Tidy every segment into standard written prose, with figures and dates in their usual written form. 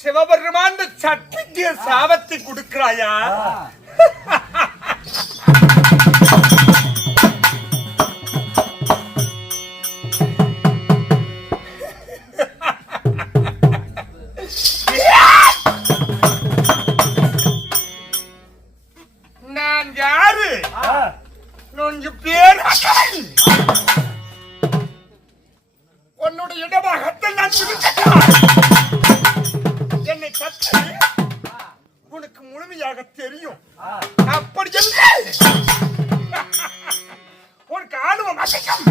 சிவபெருமான் சட்டிக்கு சாபத்தை கொடுக்கிறாயா? நான் யாரு? நொஞ்சு பேர் உன்னுடைய இடமாகத்தில் நான் என்னை பற்றி உனக்கு முழுமையாக தெரியும். அப்படி என்று உனக்கு ஆளுவம் அதிகம்.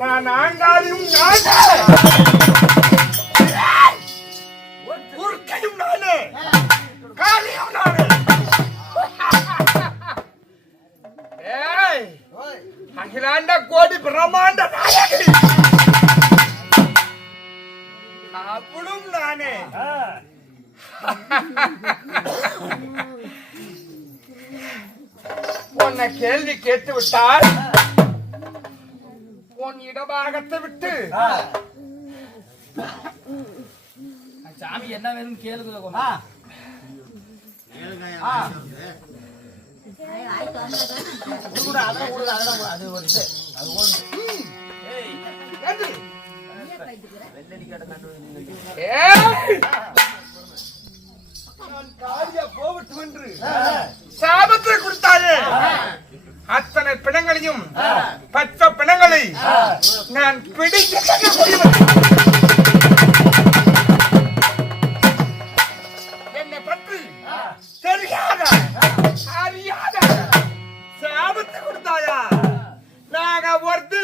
நான் ஆண்டாளியும் ஊர்க்கையும் நானே, காளியும் நானே. அகிலாண்ட கோடி பிரம்மாண்ட நாயகி அவளும் நானே. உன்னை கேள்வி கேட்டு விட்டால் உன் இடபாகத்தை விட்டு சாமி என்ன வேணும் கேளுங்க. சாபத்தை கொடுத்தாயே அத்தனை பிணங்களையும் பச்சை பிணங்களை நான் பிடிக்க என்னை பற்றி தெரியாத அறியாத சாபத்தை கொடுத்தாயா நாங்க ஒருத்தர்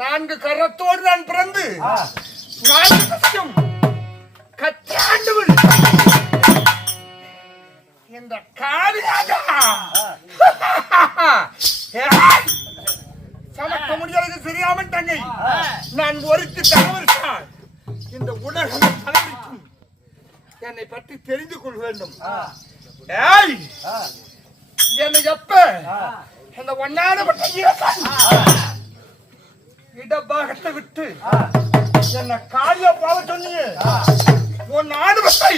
நான்கு கரத்தோடு நான் பிறந்து கச்சாண்டவள் இந்த காரியாக சமக்க முடியாது தெரியாமல் தங்கை நான் ஒருத்தி தகவல்தான் இந்த உலகம் தலைவிக்கும் என்னை பற்றி தெரிந்து கொள்ள வேண்டும். என்னை எப்ப இந்த ஒன்னானப்பட்ட இடபாகத்தை விட்டு என்ன காலிய போக சொன்னீங்க. உன் ஆணுவத்தை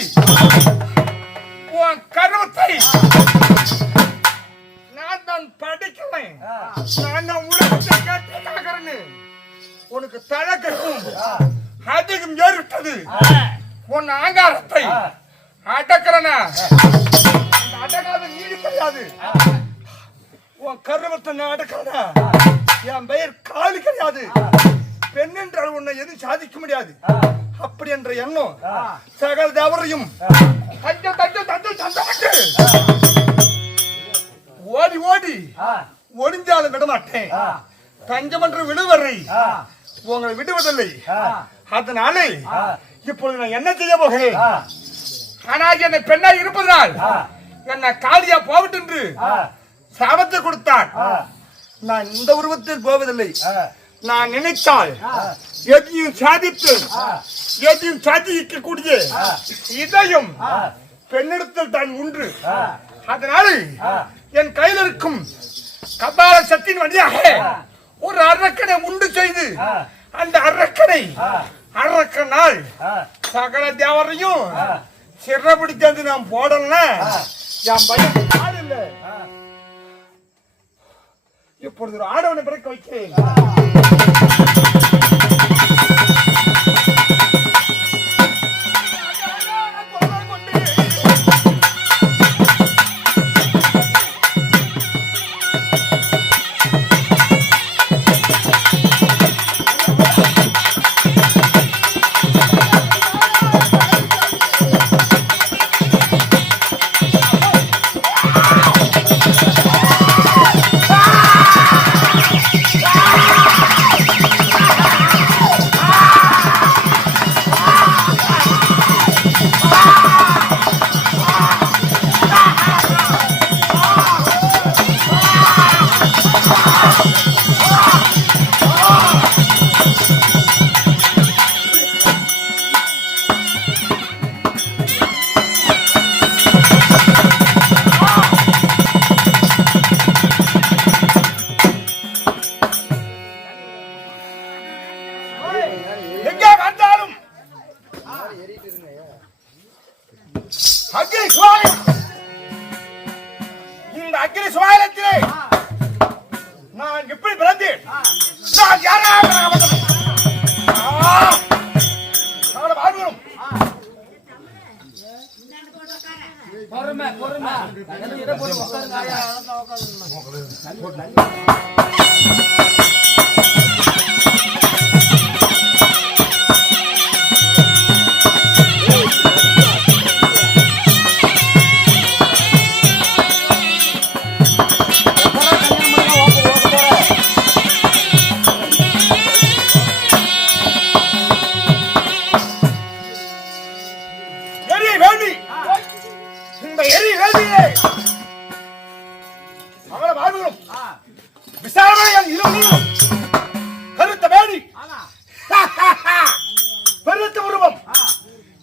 உன் கருவத்தை நான் படிக்கிறேன். நான் உலகத்தை கேட்டு உனக்கு தழக்கம் அதிகம் ஏறிவிட்டது. உன் ஆங்காரத்தை அடக்கிறன அடக்காத நீடி கிடையாது. உன் கருவத்தை நான் அடக்கிறன என் பெயர் காலி கிடையாது. பெண் என்றால் உன்னை எதுவும் சாதிக்க முடியாது. அப்படி என்ற எண்ணம் சகல தேவரையும் ஓடி ஓடி ஒளிஞ்சாலும் விடமாட்டேன். தஞ்சம் என்று விடுவரை உங்களை விடுவதில்லை. அதனாலே இப்பொழுது நான் என்ன செய்ய போகிறேன்? ஆனால் என்னை பெண்ணா இருப்பதனால் என்ன காலியா போகட்டு என்று சாபத்தை கொடுத்தான். நான் இந்த உருவத்தில் போவதில்லை. நான் நினைத்தால் எதையும் சாதித்து எதையும் சாதிக்கக்கூடிய இதையும் பெண்ணிடத்தில் தான் உண்டு. அதனால என் கையில் இருக்கும் கபால சக்தியின் வழியாக ஒரு அரக்கனை உண்டு செய்து அந்த அரக்கனை அரக்கனால் சகல தேவரையும் சிறப்பிடித்து நாம் போடல என் பையன் இல்லை. இப்பொழுது ஒரு ஆடவனை பிறக்க வைக்கிறேன். இந்த அக்னி சுவாலத்திலே நான் எப்படி பிறந்தேன்? நான் யாராக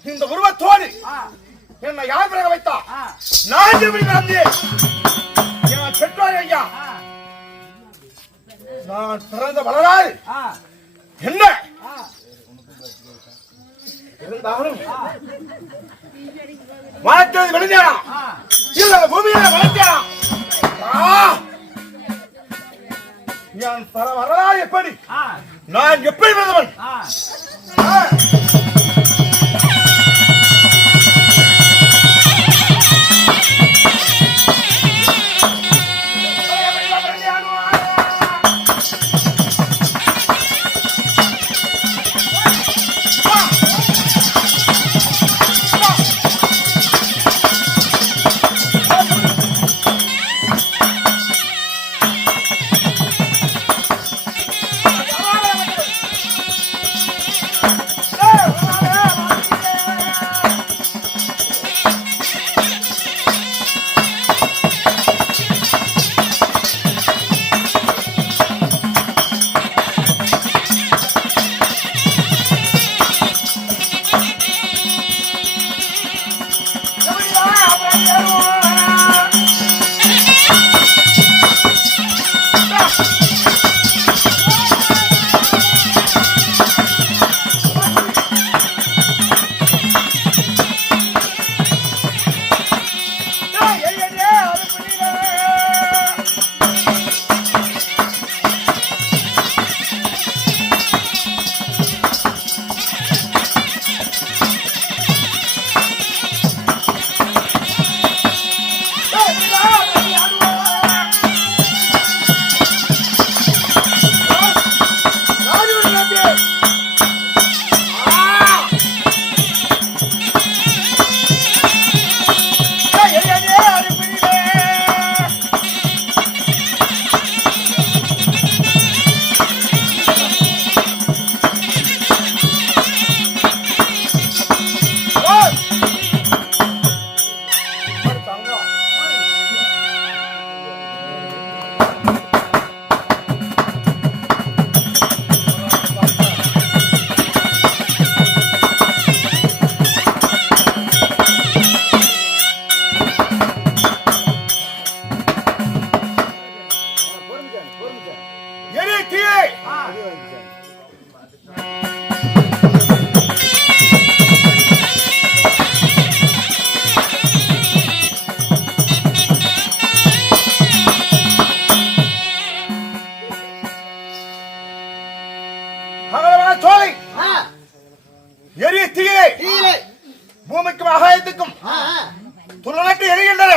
இந்த உருவத்தோடு என்னை யார் பிறகு வைத்தா? நான் பெற்றோர் ஐயா, நான் பிறந்த வரலாறு என்ன இருந்தாலும் வளர்த்தது விளைஞ்சானா இல்ல பூமியில வளர்த்தியா? என் வரலாறு எப்படி? நான் எப்படி பிறந்தவன்? துளநட்டு எரிகின்றன.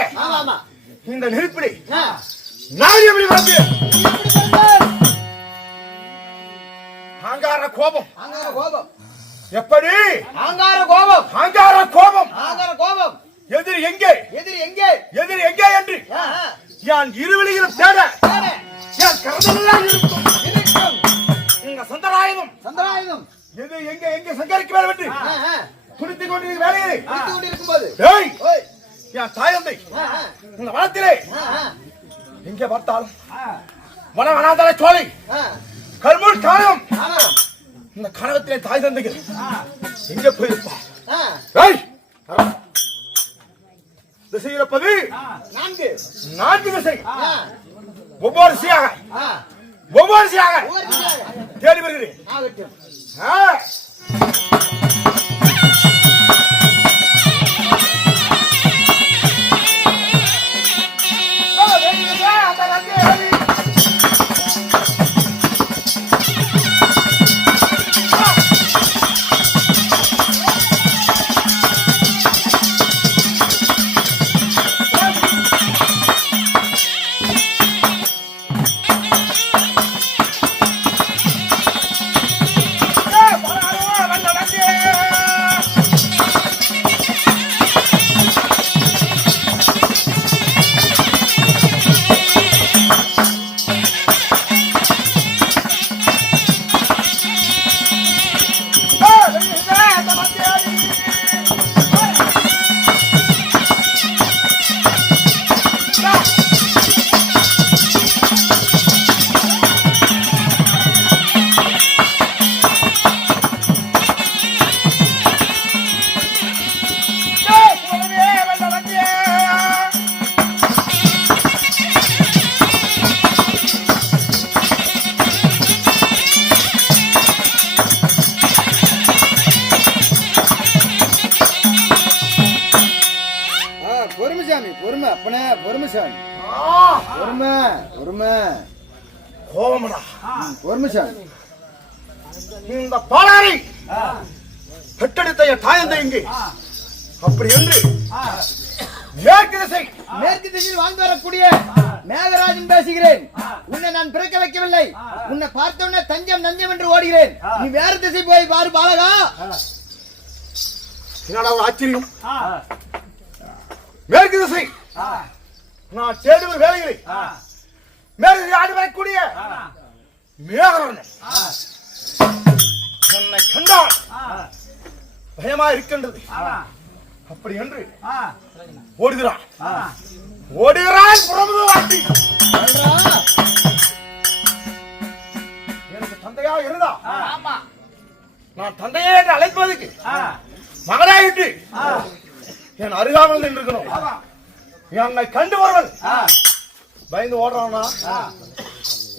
இந்த நெருப்பிலே நான் எப்படி வந்து ஆங்கார கோபம் எப்படி ஆங்கார கோபம் எதிரி எங்கே என்று என் இருவழியிலும் தேட என் கரந்தெல்லாம் இருக்கும். உங்க சந்தராயுதம் எது எங்கே சங்கரிக்க வேண்டும் என்று துடித்துக் கொண்டிருக்கிற வேலையை என் தாயந்தை இந்த வனத்திலே எங்கே பார்த்தாலும் வனவனாதர சோலை கல்முள் காலம் இந்த கனகத்திலே தாய் தந்தைகள் எங்கே போயிருப்பா? திசை இருப்பது நான்கு திசை. ஒவ்வொரு திசையாக தேடி வருகிறேன். இந்த பாலாரை பெற்றெடுத்த தாயந்தை இங்கே அப்படி என்று மேற்கு திசையில் வாழ்ந்து வரக்கூடிய மேகராஜன் பேசுகிறேன். உன்னை நான் பிறக்க வைக்கவில்லை. உன்னை பார்த்தோன்னே தஞ்சம் நஞ்சம் என்று ஓடுகிறேன். நீ வேற திசை போய் பாரு பாலகா. என்னடா ஒரு ஆச்சரியம்! மேற்கு திசை நான் தேடுவது வேலைகளை மேற்கு ஆடி வரக்கூடிய மேகராஜன் என்னை கண்டால் பயமா இருக்கின்றது. அப்படி என்று ஓடுகிறான் புறமுதுவாட்டி. எனக்கு தந்தையா இருந்தா நான் தந்தையே என்று அழைப்பதற்கு மகனாயிட்டு என் அருகாமல் நின்றிருக்கணும். என்னை கண்டு வருவன் பயந்து ஓடுறான்னா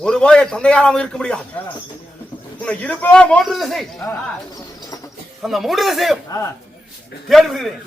ஒரு போய் தந்தையாராம இருக்க முடியாது. உன்னை இருப்போ மூன்று திசை, அந்த மூன்று திசையும் தேடி வருகிறேன்.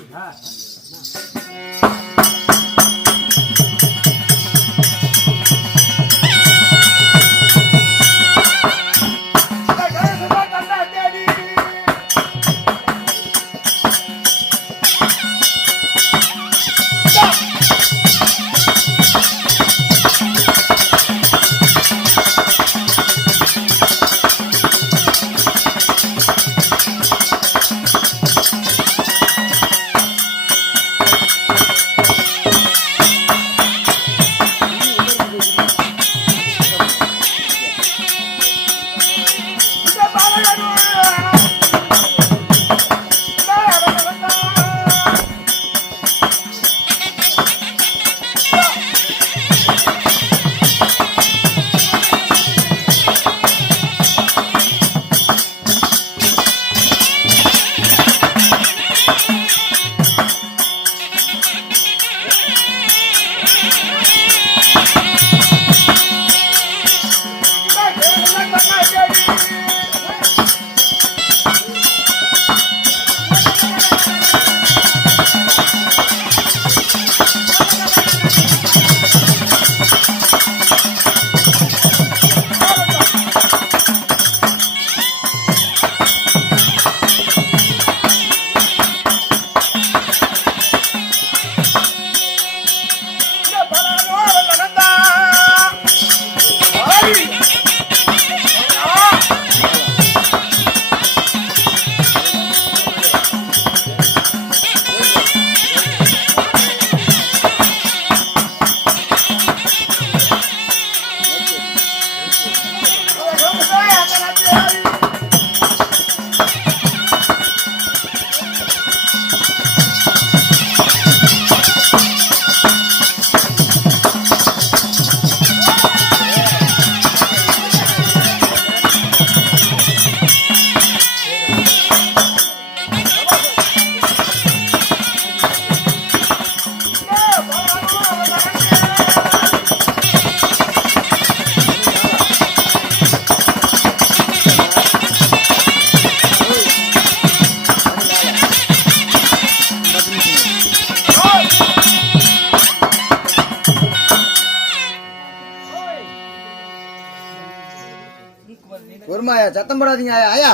ஐயா சத்தம் போடாதீங்க ஐயா. ஐயா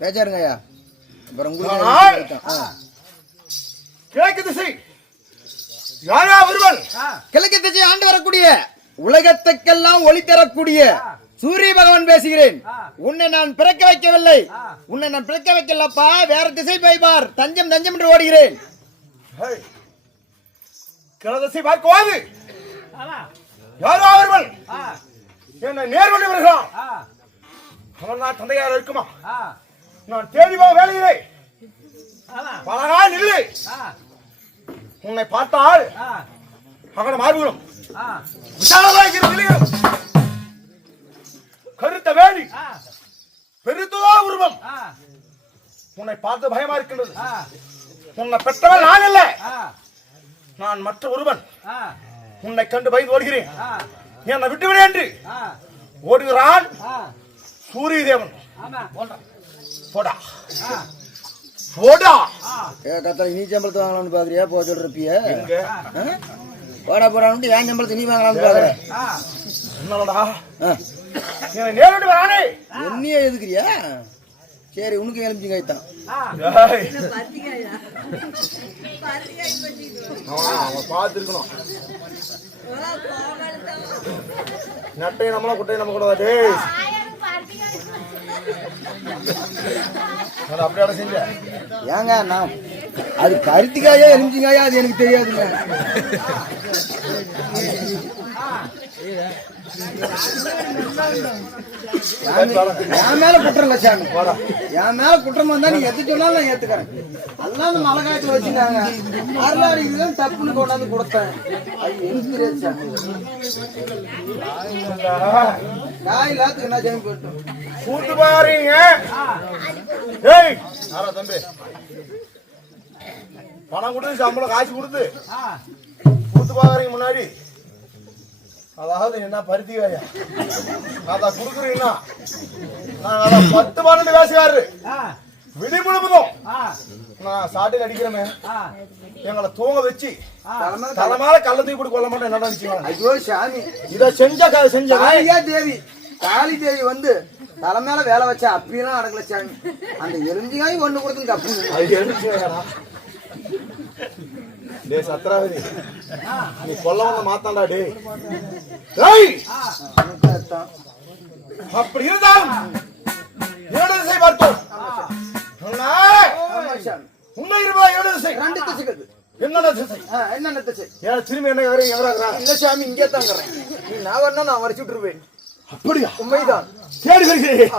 பேச்சாருங்க ஐயா. அப்புறம் ஆனால் உங்களுக்கு கிழக்கு திசை யாரா ஒருவன் கிழக்கு திசை ஆண்டு வரக்கூடிய உலகத்துக்கெல்லாம் ஒளி தரக்கூடிய சூரிய பகவான் பேசுகிறேன். உன்னை நான் பிறக்க வைக்கவில்லை. உன்னை நான் பிறக்க வைக்கலப்பா. வேற திசை போய் பார். தஞ்சம் தஞ்சம் என்று ஓடுகிறேன். கிழக்கு திசை பார்க்குவாது யாரா ஒருவன் என்னை நேர்வழி வருகிறான். அவன் நான் தந்தையார் இருக்குமா? நான் தேடி போ வேலையிலே பலகா நில்லு. உன்னை பார்த்தால் அவன் மாறுகிறோம் கருத்த வேலி பெருத்ததா உருவம். உன்னை பார்த்து பயமா இருக்கின்றது. உன்னை பெற்றவன் நான் அல்ல, நான் மற்ற ஒருவன். உன்னை கண்டு பயந்து ஓடுகிறேன். என்னை விட்டுவிட என்று ஓடுகிறான் சூரிய தேவன். போடா போடா. கத்தா நீ சம்பளத்தை வாங்கலாம்னு பாக்குறியா? போ சொல்றப்பிய எங்க போடா போடான்னு என் சம்பளத்தை நீ வாங்கலாம்னு பாக்குற. என்னடா நேரடி வரானே என்னையே எதுக்குறியா? சரி உனக்கு எலுமிச்சி கைத்தான். அவன் பார்த்துருக்கணும். நட்டை நம்மளா குட்டையை நம்ம கூட அப்படியே செஞ்ச ஏங்க நான் அது பருத்திக்காயா எலுமிச்சிங்காயா அது எனக்கு தெரியாதுங்க. என் மேல குற்றம் இல்ல சாமி. என் மேல குற்றம் வந்தா நீ எது சொன்னாலும் நான் ஏத்துக்கிறேன். அதெல்லாம் அந்த மழை காயத்துல வச்சுருந்தாங்க. அருளாடிதான் தப்புன்னு கொண்டாந்து கொடுத்தேன். அது எனக்கு தெரியாது சாமி. நான் எல்லாத்துக்கு என்ன சாமி போட்டோம் கூட்டு பாருங்க. தம்பி பணம் கொடுத்து சம்பளம் காசு கொடுத்து கூட்டு பாக்குறீங்க முன்னாடி. அதாவது என்ன பருத்தி வேலையா அதான் கொடுக்குறீங்கன்னா நான் 10 12 வேசையாரு விடி முழுவதும் நான் சாட்டில் அடிக்கிறேமே எங்களை தூங்க வச்சு தலைமையில கள்ள தூக்கி போட்டு கொள்ள மாட்டேன். என்ன நினைச்சீங்க? ஐயோ சாமி இதை செஞ்ச தேவி காளி தேவி வந்து தலைமையில வேலை வச்சா அப்படியெல்லாம் அடங்கல சாமி. அந்த எரிஞ்சிகாய் ஒண்ணு கொடுத்துங்க அப்படி டே சத்ராவதி நீ கொல்ல வந்த மாத்தாண்டா டே. அப்படி இருந்தாலும் ஏழு திசை பார்த்தோம். உண்மை இருப்பா ஏழு திசை 2 திசைகள். என்னென்ன திசை? என்னென்ன திசை? ஏன் திரும்பி என்ன எவராகிறா? இல்ல சாமி இங்கே தான் இருக்கிறேன். நீ நான் வரணும் நான் வரைச்சு விட்டுருவேன். அப்படியா? உண்மைதான். தேடி வருகிறேன்.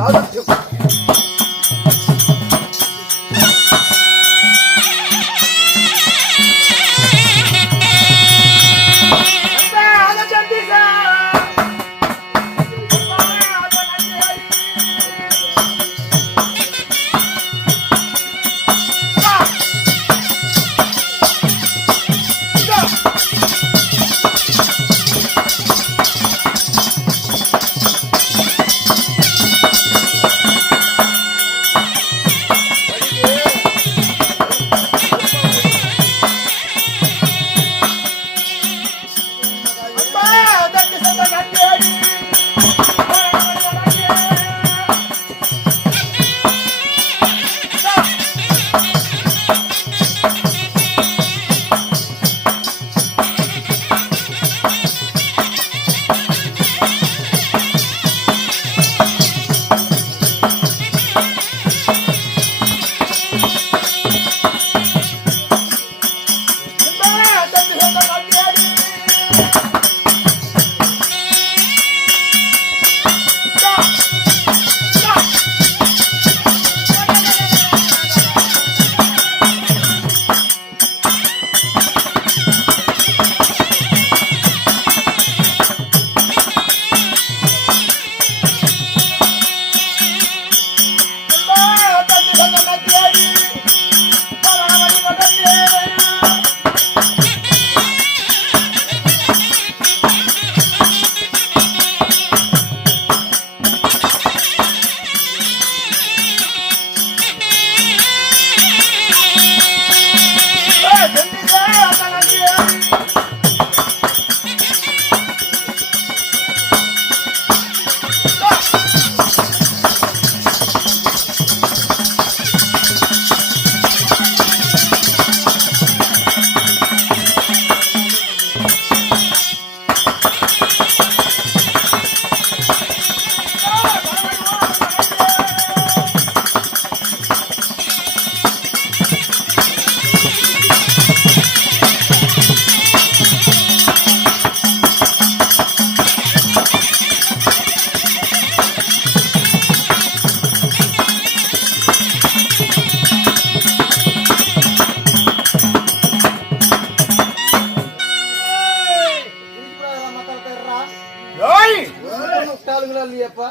சொல்லலையப்பா.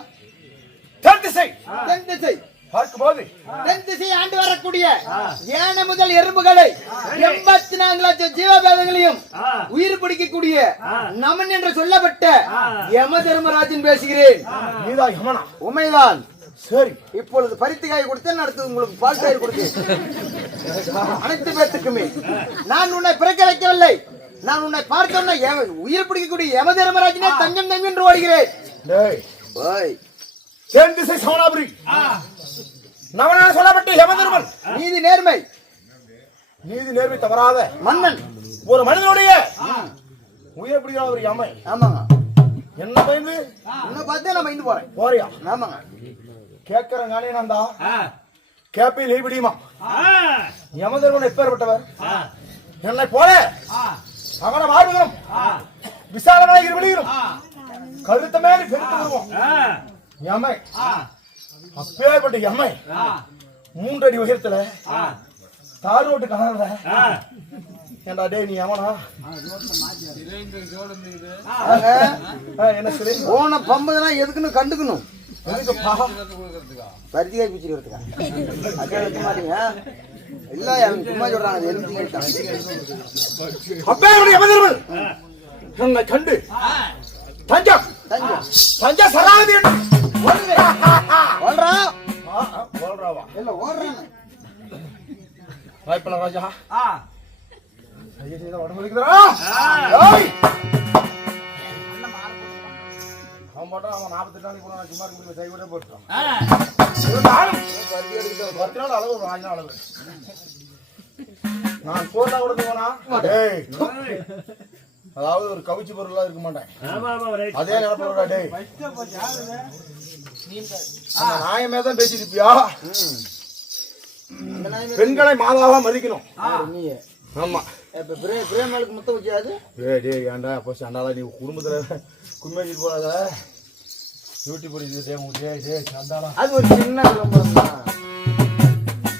தென் திசை தென் திசை பார்க்கும்போது தென் திசை ஆண்டு வரக்கூடிய யானை முதல் எறும்புகளை 84 லட்சம் ஜீவபேதங்களையும் உயிர் பிடிக்கக்கூடிய நமன் என்று சொல்லப்பட்ட யம தர்மராஜன் பேசுகிறேன். நீதா யமனா? உண்மைதான். சரி, இப்பொழுது பருத்தி காய் கொடுத்தேன், அடுத்து உங்களுக்கு பால் காய் கொடுத்தேன். அனைத்து பேத்துக்குமே நான் உன்னை பிறக்க வைக்கவில்லை. நான் உன்னை பார்த்தோன்னா உயிர் பிடிக்கக்கூடிய யம தர்மராஜனே தங்கம் தங்கம் என்று ஓடுகிறேன். தென் திசை சோனாபுரி நவனான சொல்லப்பட்ட யமதர்மன் நீதி நேர்மை நீதி நேர்மை தவறாத மன்னன். ஒரு மனிதனுடைய உயிரை பிடிக்கிற ஒரு யமை. ஆமாங்க. என்ன பயந்து உன்னை பார்த்தே நான் பயந்து போறேன். போறியா? ஆமாங்க. கேட்கிறேன் நானே நான்தா கேப்பையில் முடியுமா? யமதர்மன் எப்பேற்பட்டவர்? என்னை போல அவன வாழ்வுகளும் விசாலமாக இருவழிகளும் கழுத்த மேலே பெருத்து வருவோம் யமை. அப்பேற்பட்ட யமை 3 அடி உயரத்துல தார் ரோட்டு கனவுல ஏண்டா டேய் நீ யமனா? என்ன சொல்லி போன பம்புனா எதுக்குன்னு கண்டுக்கணும். பருத்தி காய் பிடிச்சிருக்கா மாட்டீங்க இல்ல சும்மா சொல்றாங்க. அப்பேற்பட்ட யமதர்மன் என்னை கண்டு தஞ்சம் தஞ்சம் தஞ்சம் சராதி ஓடுறான். ஓடுறாவா? இல்ல ஓடுறான். வாய்ப்பல ராஜா உடம்பு அவன் போட்டான். அவன் 48 நாளைக்கு போனா சும்மா இருக்க முடியும். சைக்கிளே போட்டான். 10 நாள் அளவு 5 நாள் அளவு நான் போட்டா கூட போனா அதாவது ஒரு கவிச்சு பொருளா இருக்க மாட்டேன். அதே நினைப்பா டேய் நாயமே தான் பேசிருப்பியா? பெண்களை மாதாவா மதிக்கணும். ஆமா. இப்ப பிரேமலுக்கு முத்த வச்சாது. டேய் ஏன்டா அப்போ சண்டால நீ குடும்பத்துல கும்மேஜி போடாத டியூட்டி போடுது. டேய் சண்டால அது ஒரு சின்ன விளம்பரம் தான்.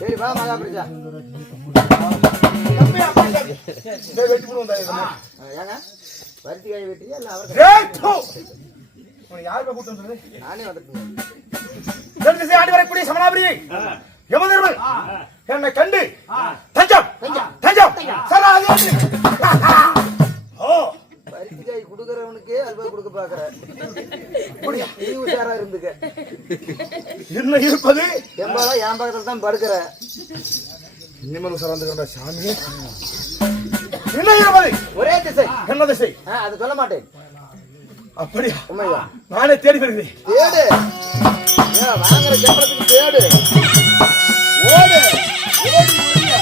சரி வா மகா பிரஜா. டேய் வெட்டி போடுவோம். ஏங்க பருத்தி காய் வெட்டியா இல்ல அவர்? டேய் தூ உன்னை யார் போய் கூட்டம் சொல்லு? நானே வந்துட்டேன். தென் திசை ஆடி வரக்கூடிய சமனாபுரி யமதர்மன் என்னை கண்டு தஞ்சம் தஞ்சம் சராதி ஓ பருத்தி காய் குடுக்கறவனுக்கே அல்வா கொடுக்க பாக்குற. நீ உஷாரா இருந்துக்க. என்ன இருப்பது? எம்பாலா என் பக்கத்துல தான் படுக்கிற. இனிமேல் உஷாராந்துக்கிறா சாமி. என்ன இருப்பது? ஒரே திசை. என்ன திசை? அது சொல்ல மாட்டேன். அப்படியா? உண்மைதான். நானே தேடி வருகிறேன். தேடு. வாங்குற சம்பளத்துக்கு தேடு. ஓடு. ஓடி முடியா.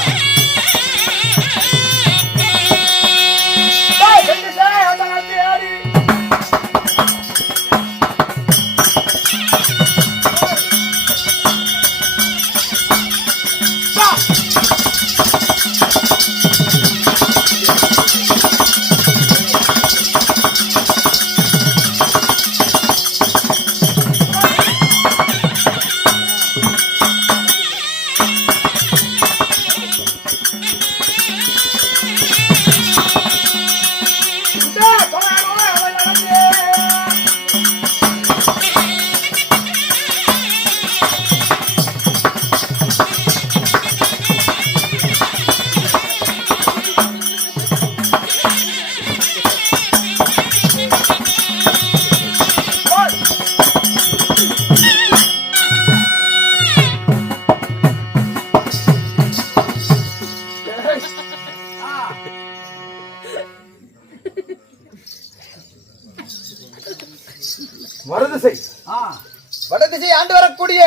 வடதிசை ஆண்டு வரக்கூடிய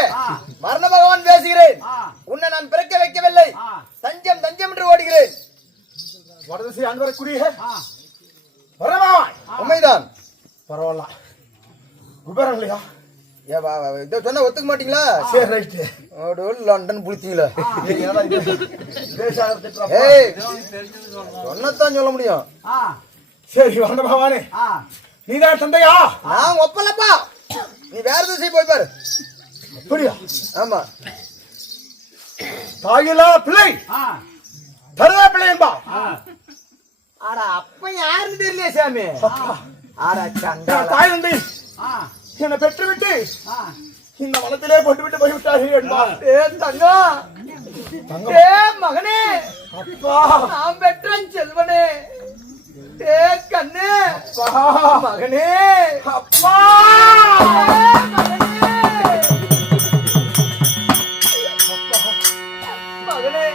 மரண பகவான் பேசுகிறேன். உன்னை நான் பிறக்க வைக்கவில்லை. தஞ்சம் தஞ்சம் என்று ஓடுகிறேன். வடதிசை ஆண்டு வரக்கூடிய பரவான் உண்மைதான். பரவாயில்ல குபேரன் இல்லையா? இதை சொன்னா ஒத்துக்க மாட்டீங்களா? சரி ரைட்டு. லண்டன் புளிச்சிங்களா? சொன்னதான் சொல்ல முடியும். சரி வந்த பகவானே நீதான் தந்தையா? நான் ஒப்பலப்பா. நீ வேற திசை போய் பாரு. அப்படியா? ஆமா. தாயிலா பிள்ளை தருதா பிள்ளை என்பா. ஆடா அப்ப யாருன்னு தெரியல சாமி. ஆடா சண்டா தாய் தந்தை என்னை பெற்றுவிட்டு இந்த வனத்திலே போட்டுவிட்டு போய்விட்டார்கள். தங்கம் மகனே, அப்பா நான் பெற்றேன் செல்வனே. கண்ணு மகனே, அப்பா மகனே,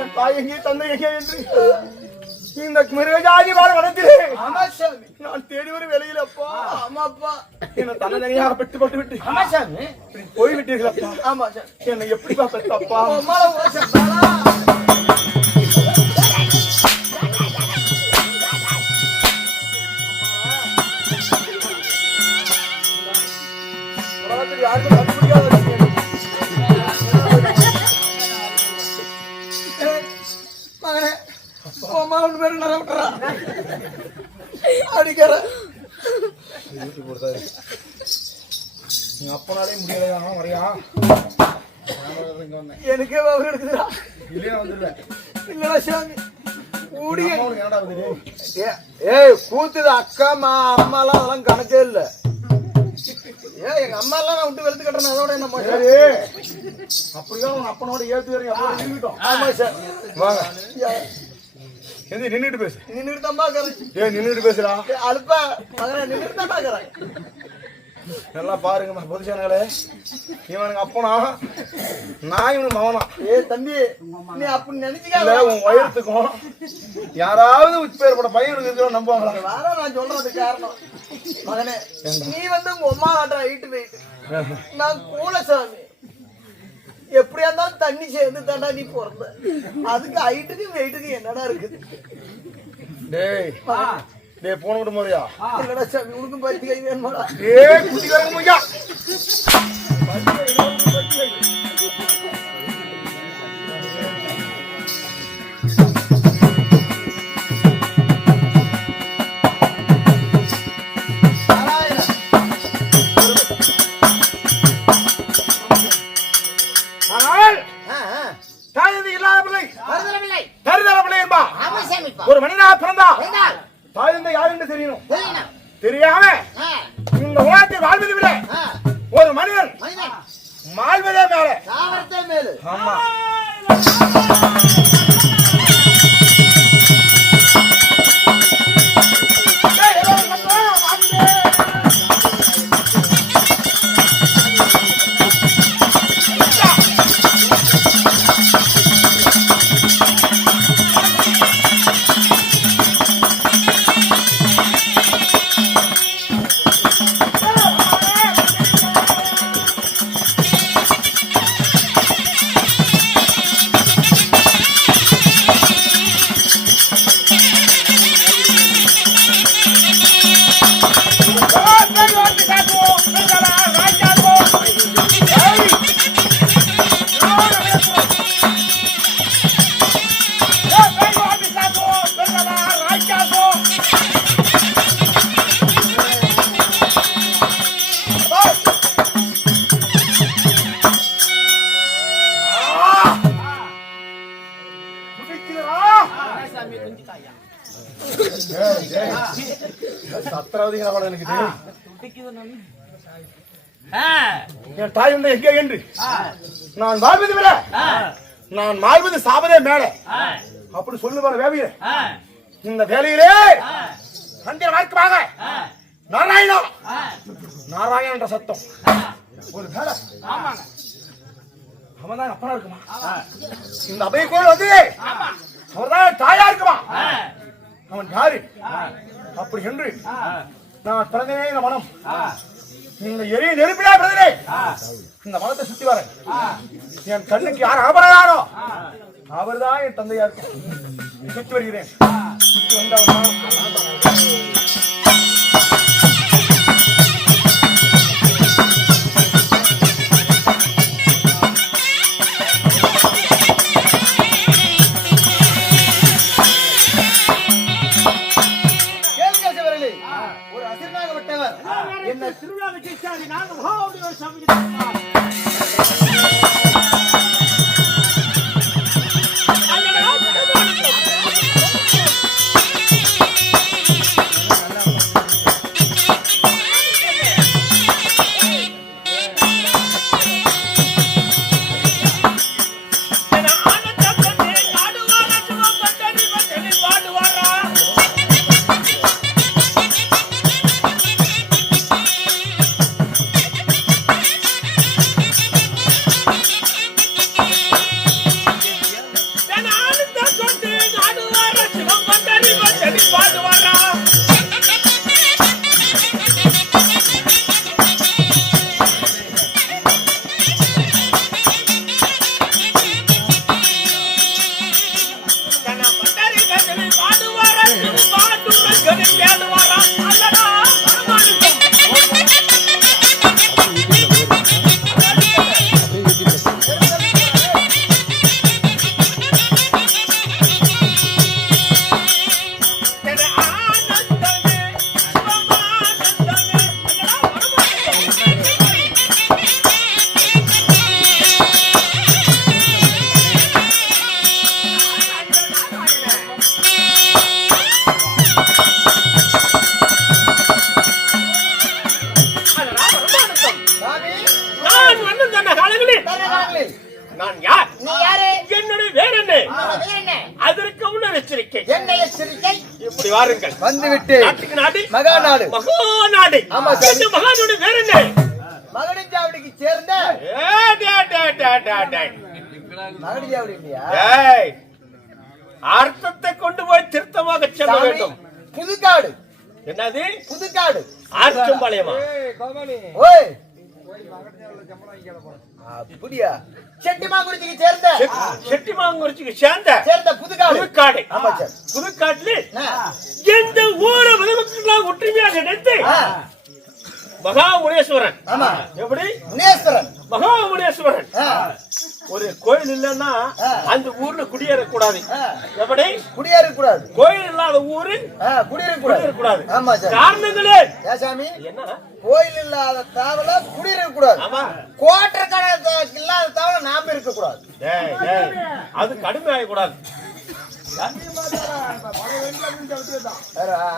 என் தாய் எங்கே தந்தை எங்கே என்று இந்த மிருகஜாதி வாழ வனத்திலே ஆமா சாமி, நான் தேடி வரும் வேலையில் அப்பா ஆமாப்பா, என்னை தன்னதனியாக பெற்று போட்டு விட்டு ஆமா சாமி, போய்விட்டீர்கள் அப்பா. ஆமா சாமி. என்னை எப்படிப்பா பெற்றப்பா? உம்மால ஓசப்பாளா? உலகத்தில் யாருக்கும் கண்டுபிடிக்காத விஷயம். மகனே, உம்மா ஒன்று பேரு நல்லா விட்டுறா அடிக்கிற. நீ அப்பனாலே முடியாத வரையா? எனக்கே அவர் எடுக்குதுடா. இல்லையா வந்துடுவேன். இல்லடா சாமி, கூடிய என்னடா வந்து ஏய் கூத்துது அக்கா அம்மாலாம் அதெல்லாம் கணக்கே இல்ல. எங்க அம்மா எல்லாம் நான் விட்டு வெளுத்து கட்டுறேன். அதோட என்ன அப்படிதான் உங்க அப்பனோட ஏத்து வரையும் அப்போ நின்றுட்டோம். ஆமா சார், வாங்க எந்த நின்றுட்டு பேசு. நின்றுட்டு தான் பாக்குறேன். நின்றுட்டு பேசுறா. அழுப்பா மகனே, நின்றுட்டு தான் பாக்குறேன். நல்லா பாருங்கம்மா பொதுச்சானங்களே, இவனுக்கு அப்பனா நான் இவனுக்கு மவனா. தம்பி, நீ அப்படி இல்ல நினைச்சுக்க. உன் வயிறத்துக்கும் யாராவது உச்சேற்பட பையனுக்கு இருக்கிற நம்புவாங்களா? வேற நான் சொல்றது காரணம் மகனே, நீ வந்து உங்க அம்மா ஆட்ட ஹைட்டு வெயிட், நான் கூலசாமி. எப்படியா இருந்தாலும் தண்ணி சேர்ந்து தாண்டா நீ பிறந்த. அதுக்கு ஹைட்டுக்கு வெயிட்டுக்கு என்னடா இருக்குது? டேய் டேய் போன விட மாதிரியா? இல்லடா சாமி, உனக்கும் பத்தி கை வேணுமாடா? டேய் குட்டிக்காரங்க முடியா ஒரு மனிதனா பிறந்தா தாய் தந்தை யார் என்று தெரியணும். தெரியாம இந்த உலகத்தில் வாழ்வதை விட ஒரு மனிதன் வாழ்வதே மேல. ஆமா சத்திரவதிகள் எனக்கு என் தாய் வந்து எங்கே என்று நான் வாழ்வது விட நான் வாழ்வது சாவதே மேல அப்படி சொல்லுவாங்க வேவிய. இந்த வேலையிலே சந்திர வாய்க்குவாங்க நாராயணா நாராயண என்ற சத்தம் ஒரு வேலை அவன் தான் அப்பனா இருக்குமா? இந்த அபய கோயில் வந்து அவர்தான் தாயா இருக்குமா? அவன் யாரு அப்படி என்று நான் பிறந்தனே இந்த மனம் இந்த எரிய நெருப்பிடா பிறந்தனே இந்த மனத்தை சுத்தி வரேன். என் கண்ணுக்கு யார் அகப்படாரோ அவர்தான் என் தந்தையா இருக்கும். சுத்தி வருகிறேன். சுத்தி வந்தவன் என்ன திருவிழா வச்சு நாங்கள் அதற்கு முன்னர் எச்சரிக்கை. என்ன எச்சரிக்கை? இப்படி வாருங்கள். வந்துவிட்டு நாட்டுக்கு நாடு மகாநாடு. மகாநாடு. ஆமா சாமி. இந்த மகாநாடு வேற என்ன? மகடிஞ்சாவடிக்கு சேர்ந்த மகடிஞ்சாவடி இல்லையா? ஏய், அர்த்தத்தை கொண்டு போய் திருத்தமாக சொல்ல வேண்டும். புதுக்காடு. என்னது புதுக்காடு? ஆர்ச்சம்பாளையமா? ஓய் அப்படியா? செட்டிமாங்குறிச்சிக்கு சேர்ந்த செட்டிமாங்குறிச்சிக்கு சேர்ந்த புதுக்காடு. புதுக்காடு. ஆமா சார். புதுக்காட்டுல எந்த ஊரை விதமக்கெல்லாம் ஒற்றுமையாக நினைத்து மகாமுனேஸ்வரன். ஆமா. எப்படி? முனேஸ்வரன். மகாமுனேஸ்வரன். ஒரு கோயில் இல்லன்னா அந்த ஊர்ல குடியேறக்கூடாது. எப்படி? குடியேறக்கூடாது. கோயில் இல்லாத ஊரு குடியேறக்கூடாது. ஆமா சார். காரணங்களே சாமி என்ன? கோயில் இல்லாத தாவல குடியேறக்கூடாது. ஆமா. கோட்டை இல்லாத தாவல நாம இருக்கக்கூடாது. அது கடுமையாக கூடாது.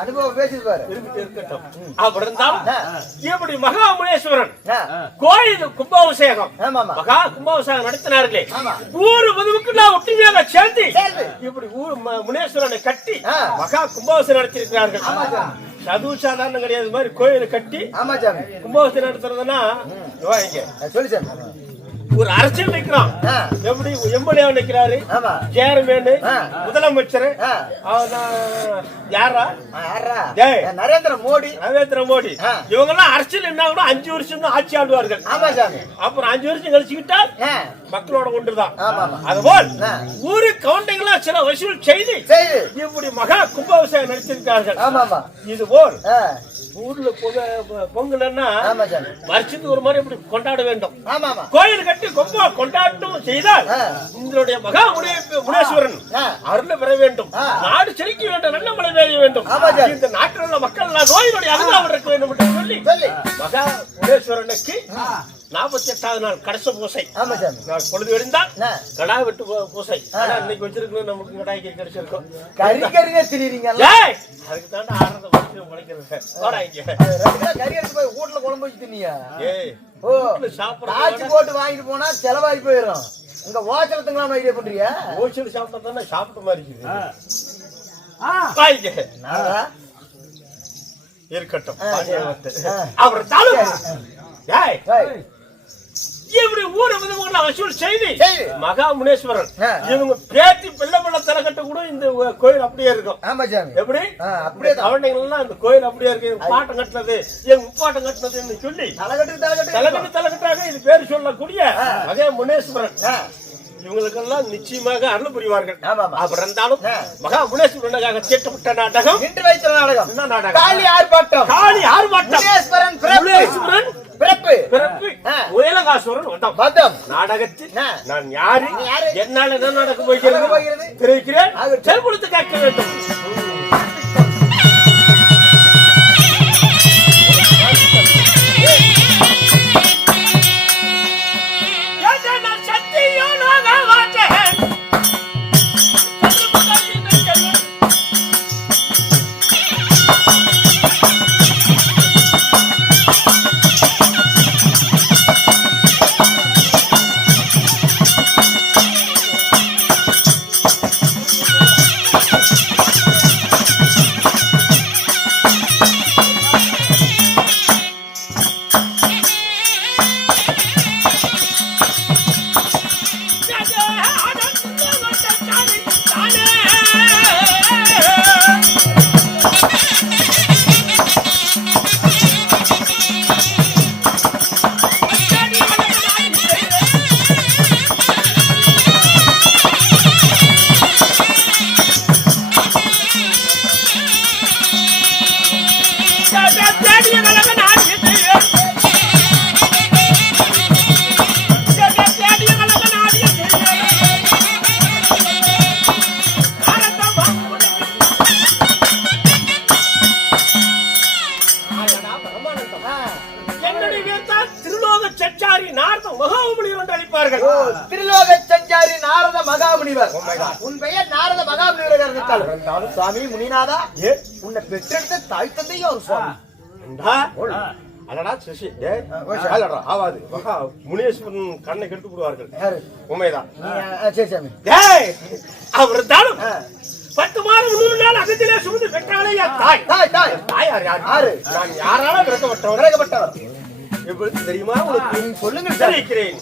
அனுபவம் பேசி பாரு. இருக்கட்டும். அப்படி இருந்தாலும் இப்படி மகாமுனேஸ்வரன் கோயில் கும்பாபிஷேகம் மகா கும்பாபிஷேகம் நடத்தினார்களே, ஊரு பொதுவுக்கு ஒற்றுமையாக சேர்ந்து இப்படி ஊர் முனேஸ்வரனை கட்டி மகா கும்பாபிஷேகம் நடத்திருக்கிறார்கள். அது சாதாரணம் கிடையாது. மாதிரி கோயிலை கட்டி கும்பாபிஷேகம் நடத்துறதுன்னா சொல்லி சார். ஒரு அரசியல் நிற்கிறான். எப்படி எம்எல்ஏ நிற்கிறாரு, சேர்மேன், முதலமைச்சர், யாரா நரேந்திர மோடி. இவங்க எல்லாம் அரசியல் என்ன கூட 5 வருஷம் தான் ஆட்சி ஆடுவார்கள். அப்புறம் 5 வருஷம் கழிச்சுக்கிட்டா மக்களோட ஒன்றுதான். அதுபோல் ஊரு கவுண்டிங்களா சில வசூல் செய்து இப்படி மகா கும்பாபிஷேகம் நடத்திருக்கார்கள். இது போல் ஊர்ல பொங்கல்னா வருஷத்துக்கு ஒரு மாதிரி இப்படி கொண்டாட வேண்டும். கோயில் கட்டி கொண்டாட்டம் செய்தால் உங்களுடைய மகா முனேஸ்வரன் அருளை பெற வேண்டும். நாடு செழிக்க வேண்டும். நல்ல மழை பெய்ய வேண்டும். இந்த நாட்டில் உள்ள மக்கள் நோயினுடைய அனுபவம் இருக்க வேண்டும் என்று சொல்லி மகா முனேஸ்வரனுக்கு 48வது நாள் கடைசி பூசை. பொழுது எழுந்தால் கடா வெட்டு பூசை. இன்னைக்கு வச்சிருக்கணும். நமக்கு கடாய்க்கு கிடைச்சிருக்கும். அதுக்கு தாண்ட ஆறத வச்சு உழைக்கிறது. வீட்டுல குழம்பு வச்சு தின்னியா? சாப்பிட போட்டு வாங்கிட்டு போனா செலவாகி போயிடும். உங்க ஓச்சலத்துங்களாம் ஐடியா பண்றியா? ஓச்சல் சாப்பிட்டா தானே சாப்பிட்ட மாதிரி இருக்கட்டும். அவர் இப்படி ஊரை விதமாக வசூல் செய்தி மகா முனேஸ்வரன் இவங்க பேத்தி பிள்ளை பிள்ளை தலைக்கட்ட கூட இந்த கோயில் அப்படியே இருக்கும். எப்படி அப்படியே கவர்னிங்கெல்லாம் இந்த கோயில் அப்படியே இருக்கு. பாட்டம் கட்டினது எங்க முப்பாட்டம் கட்டினதுன்னு சொல்லி தலைக்கட்டாக இது பேர் சொல்லக்கூடிய மகா முனேஸ்வரன் இவங்களுக்கெல்லாம் நிச்சயமாக அருள் புரிவார்கள். அப்படி இருந்தாலும் மகா முனேஸ்வரனுக்காக தீட்டப்பட்ட நாடகம் என்ன நாடகம்? காளி ஆர்ப்பாட்டம். முனேஸ்வரன் பிறப்பு உயலகாசுரன் வட்டம் நாடகத்தில் நான் யாரு, என்னால என்ன நடக்க போகிறது தெரிவிக்கிறேன். செயல்படுத்த கேட்க வேண்டும். உன் பெயர் நாரத மகாமுனிவர். சுவாமி முனிநாதா, உன்னை பெற்றெடுத்த தாய் தந்தையும் ஒரு சுவாமி. அடடா சசி டேய் ஆளடா ஆவாது மகா முனீஸ்வரன் கண்ணை கெடுத்து விடுவார்கள் யாரு? உண்மைதான் சரி சாமி. டேய் அவர் தானும் 10 மாதம் 100 நாள் அகத்திலே சுமந்து பெற்றாலே என் தாய் தாய் தாய் தாயார் யாரு யாரு? நான் யாரால விரக்கப்பட்டவன் விரக்கப்பட்டவர் எப்படி தெரியுமா உனக்கு சொல்லுங்க சார். தெரிவிக்கிறேன்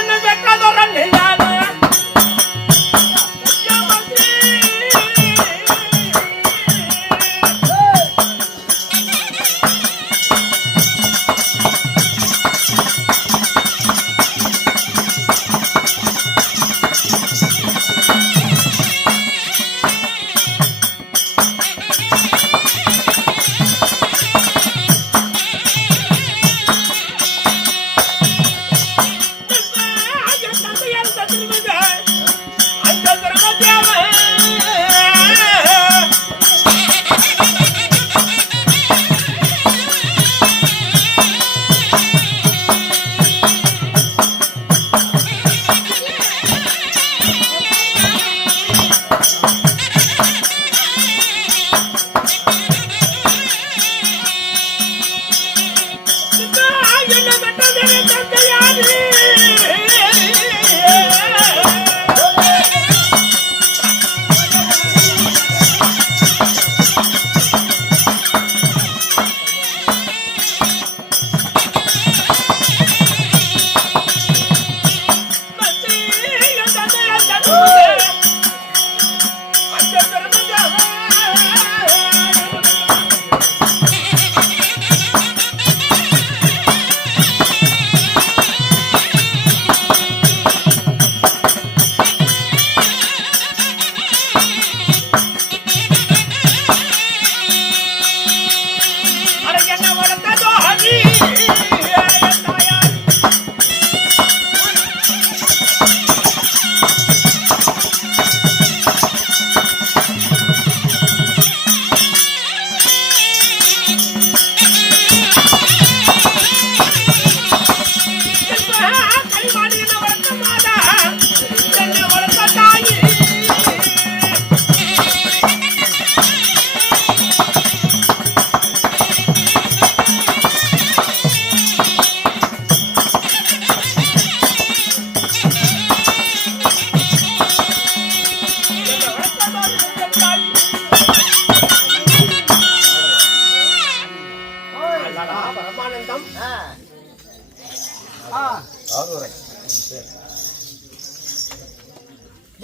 என்ன வெக்காதோரன் யாரு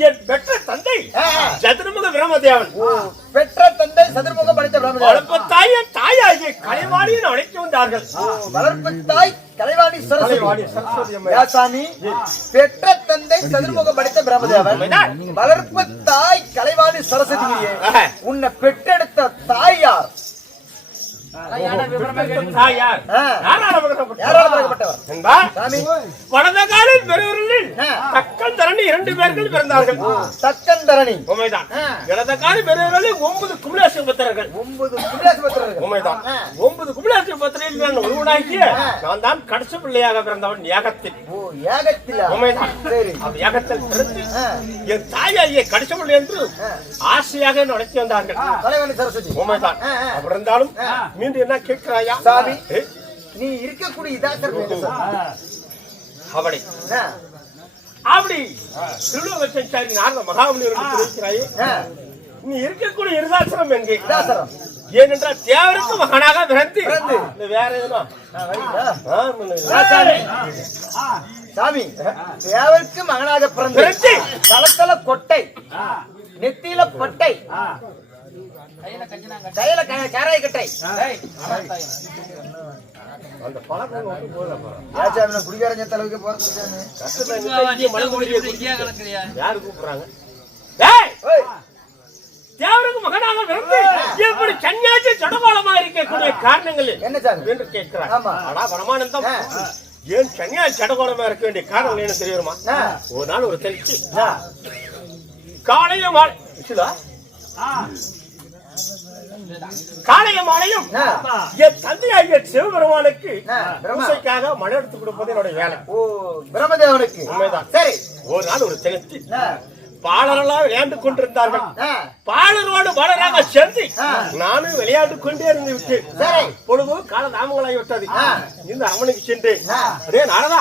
என் பெற்ற தந்தை சதுர்முக பிரம்மதேவன் பெற்ற தந்தை சதுர்முகம் படித்த பிரம்மதேவன் வளர்ப்பு தாயை தாயாகிய கலைவாணியை அழைத்து வந்தார்கள். வளர்ப்பு தாய் கலைவாணி சரஸ்வதி சாமி. பெற்ற தந்தை சதுர்முகம் படித்த பிரம்மதேவன் வளர்ப்பு தாய் கலைவாணி சரஸ்வதியே உன்னை பெற்றெடுத்த தாய் யார்? தாயார் யாரால பிறக்கப்பட்டவர்? சாமி வடத காலில் பெரியவர்களில் தக்கன் தரணி 2 பேர்கள் பிறந்தார்கள். தக்கன் தரணி உண்மைதான். இடத காலில் பெரியவர்களில் 9 குமலேச புத்திரர்கள். 9 குமலேச புத்திரர்கள். உண்மைதான். 9 குமலேச புத்திரரில் நான் ஒருவனாகிய நான் தான் கடைசி பிள்ளையாக பிறந்தவன் யாகத்தில். ஓ யாகத்தில். உண்மைதான். சரி. அந்த யாகத்தில் பிறந்து என் தாயாகிய கடைசி பிள்ளை என்று ஆசையாக நடத்தி வந்தார்கள். கலைவாணி சரஸ்வதி. உண்மைதான். அப்படி இருந்தாலும் மீண்டும் என்ன கேட்கிறாயா சாமி? நீ இருக்கக்கூடிய இதாசர் அவளை அப்படி திருலோகச்சாரி நாரத மகாமுனிவர்களுக்கு இருக்கிறாயே நீ இருக்கக்கூடிய இருதாசனம் எங்கே? ஏனென்றால் தேவருக்கு மகனாக பிறந்து வேற எதுனா சாமி தேவருக்கு மகனாக பிறந்து தளத்தல கொட்டை நெத்தியில பட்டை கையில காராய் கட்டை அந்த பழக்கம் குடிகாரஞ்ச தலைவுக்கு போறது யாரு கூப்பிடுறாங்க? தேவருக்கு மகனாக பிறந்து எப்படி சன்னியாசி சடகோலமா இருக்கக்கூடிய காரணங்கள் என்ன சார் என்று கேட்கிறாங்க. ஆனா பரமானந்தம் ஏன் சன்னியாசி சடகோலமா இருக்க வேண்டிய காரணம் என்ன தெரியுமா? ஒரு நாள் ஒரு தெளிச்சு காலையில காலையும் மாலையும் என் தந்தையாகிய சிவபெருமானுக்கு பூசைக்காக மழை எடுத்து கொடுப்பது என்னோட வேலை. பிரம்மதேவனுக்கு. உண்மைதான். சரி, ஒரு நாள் ஒரு தெளிச்சு பாலரெல்லாம் விளையாண்டு கொண்டிருந்தார்கள். பாலரோடு பாலராக சேர்ந்து நானும் விளையாண்டு கொண்டே இருந்து விட்டேன். பொழுது கால தாமங்களாகி விட்டது. இந்த அவனுக்கு சென்றேன். அதே நாரதா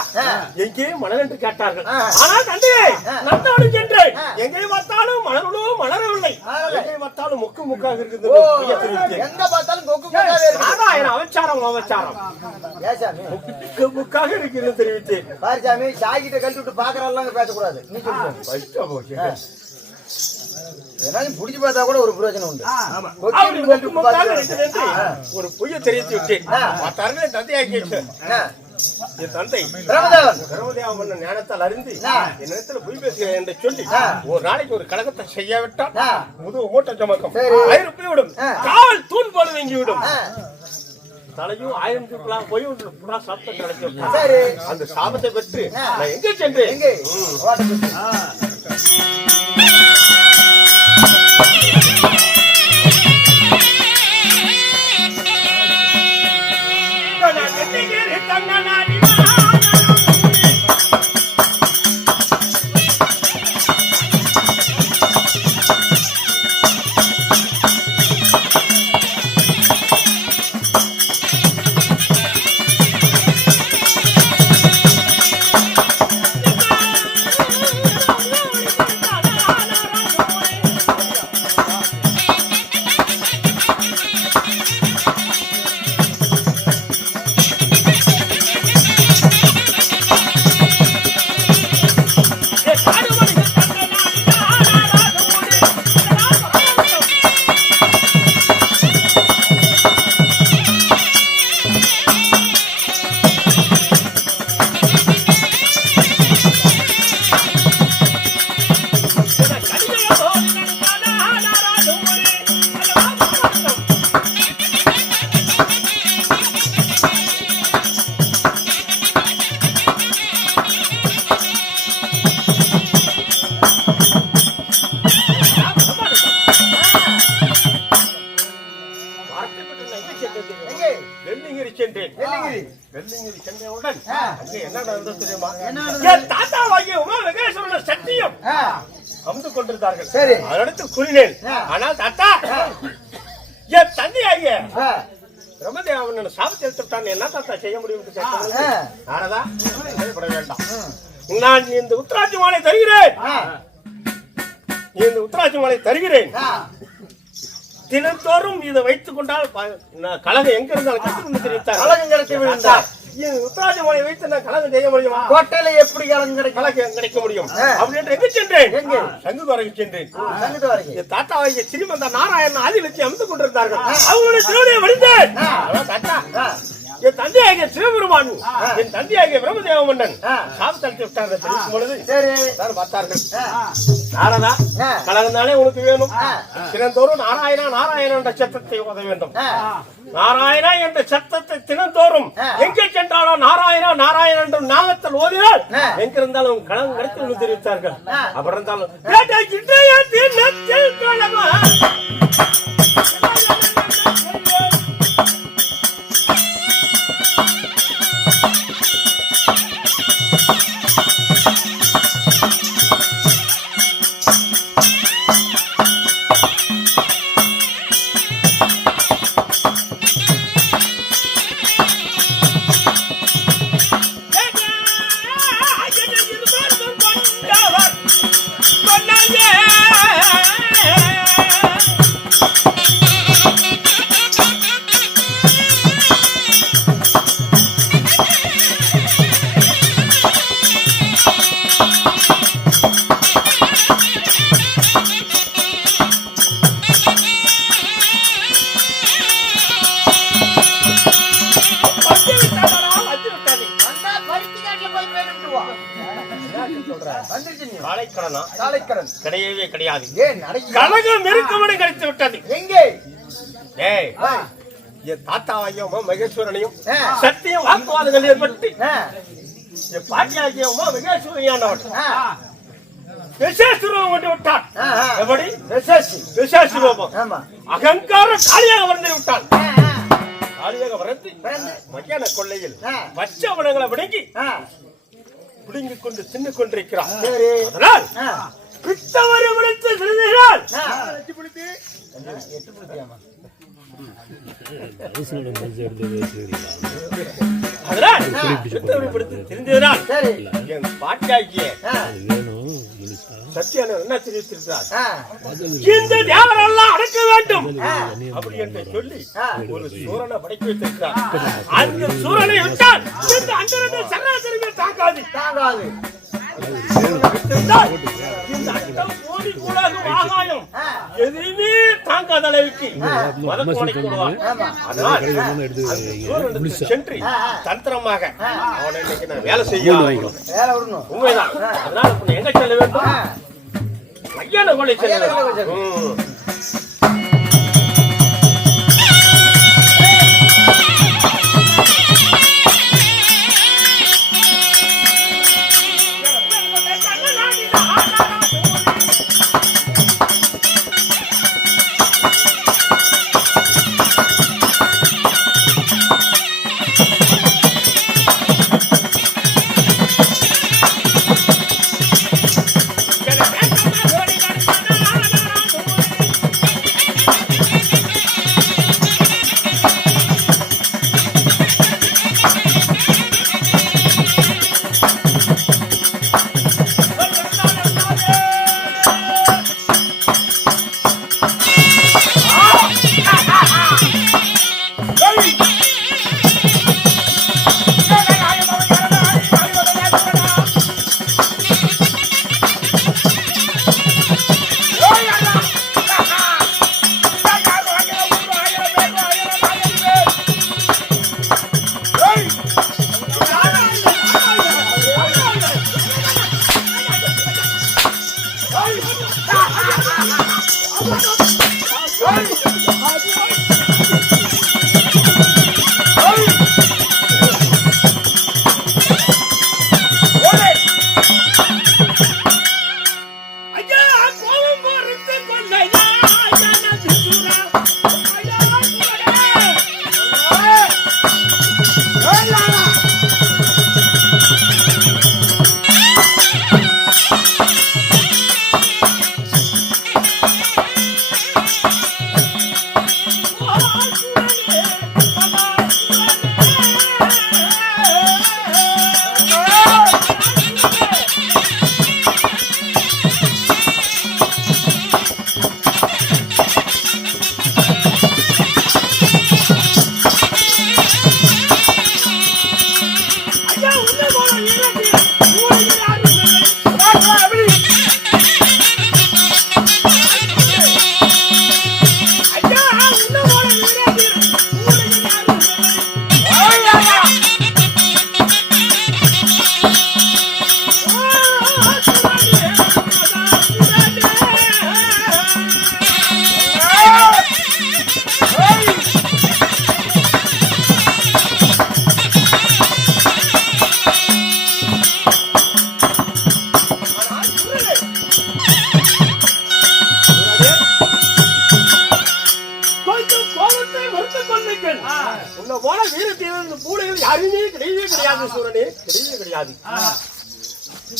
எங்கேயும் மலர் என்று கேட்டார்கள். ஆனால் தந்தையே நந்தவனு சென்றேன். எங்கே பார்த்தாலும் மலரும் மலரவில்லை. எங்கே பார்த்தாலும் முக்கு முக்காக இருக்குது. எங்க பார்த்தாலும் அவச்சாரம் அவச்சாரம் முக்கு முக்காக இருக்கிறது தெரிவித்தேன். பாரிசாமி சாய்கிட்ட கழட்டி விட்டு பாக்குறாங்க பேசக்கூடாது. நீ புடிச்சு பார்த்தா கூட ஒரு பிரயோஜனம் உண்டு. ஒரு பொய்ய தெரிவித்து விட்டேன். தந்தையாக்கி என் தந்தை பிரமதேவன் ஞானத்தால் அறிந்து என்னிடத்துல பொய் பேசுகிறேன் என்று சொல்லி ஒரு நாளைக்கு ஒரு கழகத்தை செய்யாவிட்டால் முதுகு மூட்டை சுமக்கும், விடும், காவல் தூண் போல வீங்கிவிடும். தலையும் 1000 தூக்கலாம் போய் புறா சாப்பிட்டு கிடைக்கும். அந்த சாபத்தை பெற்று நான் எங்கே சென்றேன்? ஆனால் தாத்தா என் தந்தை ஆகிய பிரமதேவன் சாபத்தை எடுத்துட்டான். என்ன தாத்தா செய்ய முடியும்? வேண்டாம், நான் இந்த உத்தராட்சி மாலை தருகிறேன். இந்த உத்தராட்சி மாலை தருகிறேன். தினந்தோறும் இதை வைத்துக் கொண்டால் கழகம் எங்க இருந்தாலும் கற்றுக்கொண்டு தெரிவித்தார். கழகம் கிடைக்க உத்தராஜ மலை வைத்து நான் கலகம் செய்ய முடியுமா? கோட்டையில எப்படி கலகம் கிடைக்க முடியும்? அப்படின்னு எங்க சென்றேன்? சங்குதுவரைக்கு சென்றேன். தாத்தாவை ஸ்ரீமந்த நாராயணன் ஆதிலட்சி அமர்ந்து கொண்டிருந்தார்கள். அவங்களுடைய திருவடியை வடிந்தேன். தாத்தா என் தந்தையாகிய சிவபெருமான் என் தந்தையாகிய பிரம்மதேவ மன்னன் சாப்பிட்டு விட்டார்கள். தெரிவிக்கும் பொழுது பார்த்தார்கள். நாரதா கலகம் தானே உனக்கு வேணும். தினந்தோறும் நாராயணா நாராயணா என்ற சத்தத்தை ஓத வேண்டும். நாராயணா என்ற சத்தத்தை தினந்தோறும் எங்கே சென்றாலும் நாராயணா நாராயணா என்ற நாமத்தில் ஓதினால் எங்கிருந்தாலும் கலகம் கிடைத்து தெரிவித்தார்கள். அப்புறம் இருந்தாலும் கிடையவே கிடையாது. கலகம் நெருக்கமனை கிடைத்து விட்டது. எங்கே? என் தாத்தாவையும் மகேஸ்வரனையும் சத்தியம் வாக்குவாதங்கள் ஏற்பட்டு என் பாட்டியாகியும் மகேஸ்வரன் விசேஷரூபம் கொண்டு விட்டான். எப்படி? விசேஷரூபம் அகங்கார காலியாக வந்து விட்டான். காலியாக வளர்ந்து மயான கொள்ளையில் பச்சை உணங்களை விளங்கி பிடுங்கிக் கொண்டு தின்னு கொண்டிருக்கிறான். அதனால் பித்தவரை முடித்து திருந்தினால் தெரிந்ததனால் என் பாட்டாக்கிய சத்தியான என்ன தெரிவித்திருக்கிறார் இந்த தேவரெல்லாம் அடக்க வேண்டும் அப்படி என்று சொல்லி ஒரு சூரனை படைக்க வைத்திருக்கிறார். அந்த சூரனை விட்டால் இந்த அண்டரத்தை சராசரிமே தாக்காது இந்த அண்டம் கோடி கூடாது ஆகாயம் எதையுமே தாங்காத அளவுக்கு சென்று தந்திரமாக அவனை இன்னைக்கு நான் வேலை செய்ய உண்மைதான். அதனால எங்க செல்ல வேண்டும்? ஐயான கோலை செல்ல வேண்டும்.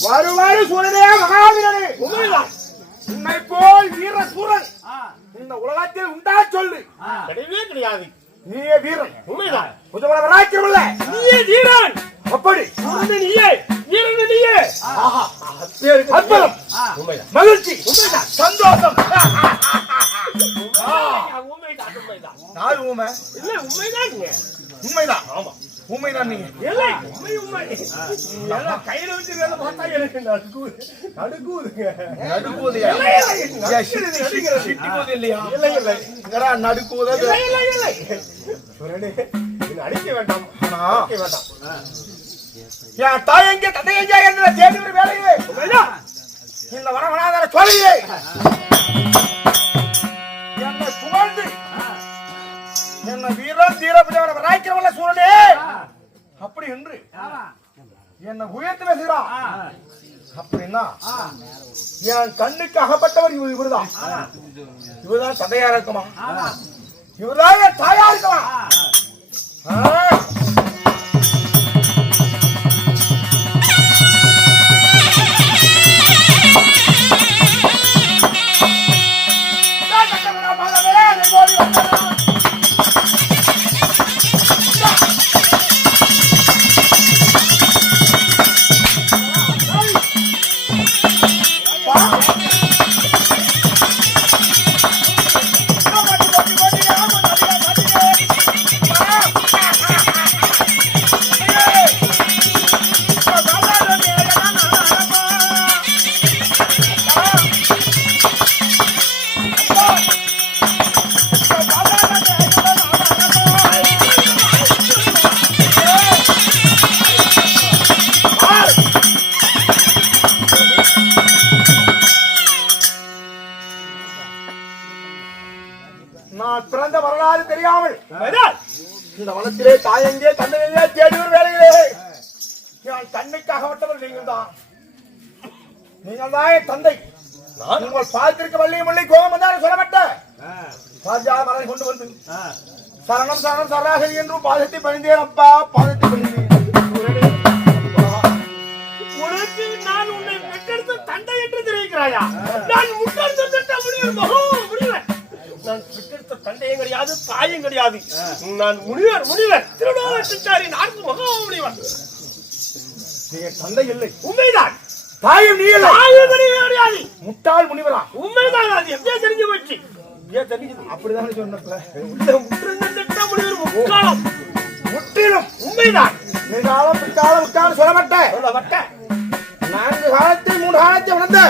வருவாரு சூரனே, மகாவீரனே, உன்னை போல் வீர சூரன் இந்த உலகத்தில் உண்டா சொல்லு. கிடையவே கிடையாது. நீயே வீரன், உண்மைதான். புதுவராக்கியமில்ல, நீயே வீரன். அப்படி நீயே வீரன், நீயே அற்புதம், மகிழ்ச்சி, சந்தோஷம். நாலு ஊமை இல்ல, உண்மைதான். உண்மைதான். ஆமா, உண்மைதான். நீங்க இல்லை, உண்மை. கையில வச்சு பார்த்தா எனக்கு நடுக்குதுங்க. நடுக்குவதா அடிக்க வேண்டாம். என் தாய் எங்கே தந்தை எங்கே என்று தேடி ஒரு வேலையே இந்த வனவனாதார சொல்லியே என்னை புகழ்ந்து என்ன வீரன் தீரப்பட்டவரை வராய்க்கிறவல்ல சூழலே அப்படி என்று என்னை உயர்த்தி பேசுகிறான். அப்படின்னா என் கண்ணுக்கு அகப்பட்டவர் இவர்தான். இவர்தான் தந்தையா இருக்குமா? இவர்தான் என் தாயா இருக்குமா? வந்த வரலாறு தெரியாமல் இந்த வனத்திலே தாயங்கே தந்தையே தேடிவர் வேலைகளே நான் தன்னைக்காக விட்டவர் நீங்கள் தான். நீங்கள் தான் என் தந்தை. உங்கள் பாதத்திற்கு வள்ளி முள்ளி கோபம் தான் சொல்லப்பட்ட ராஜா மலரை கொண்டு வந்து சரணம் சரணம் சரணாகதி என்றும் பாதத்தை பணிந்தேன் அப்பா, பாதத்தை பணிந்தேன். உனக்கு நான் உன்னை பெற்றெடுத்த தந்தை என்று தெரிவிக்கிறாயா? நான் முன்னெடுத்த முனிவர். நான் பெற்றெடுத்த தந்தையும் கிடையாது, தாயும் கிடையாது. நான் முனிவர் திருடோச்சாரி 4 மகா முனிவர். தந்தை இல்லை, உண்மைதான். தாயும் நீ இல்லை, தாயும் கிடையாது. முட்டாள் முனிவரா? உண்மைதான். அது எப்படியே தெரிஞ்சு போச்சு. அப்படிதான் சொன்னப்பல முற்றிலும் உண்மைதான். காலம் பிற்காலம் விட்டாலும் சொல்லப்பட்ட 4 காலத்தில் 3 காலத்தை வளர்ந்த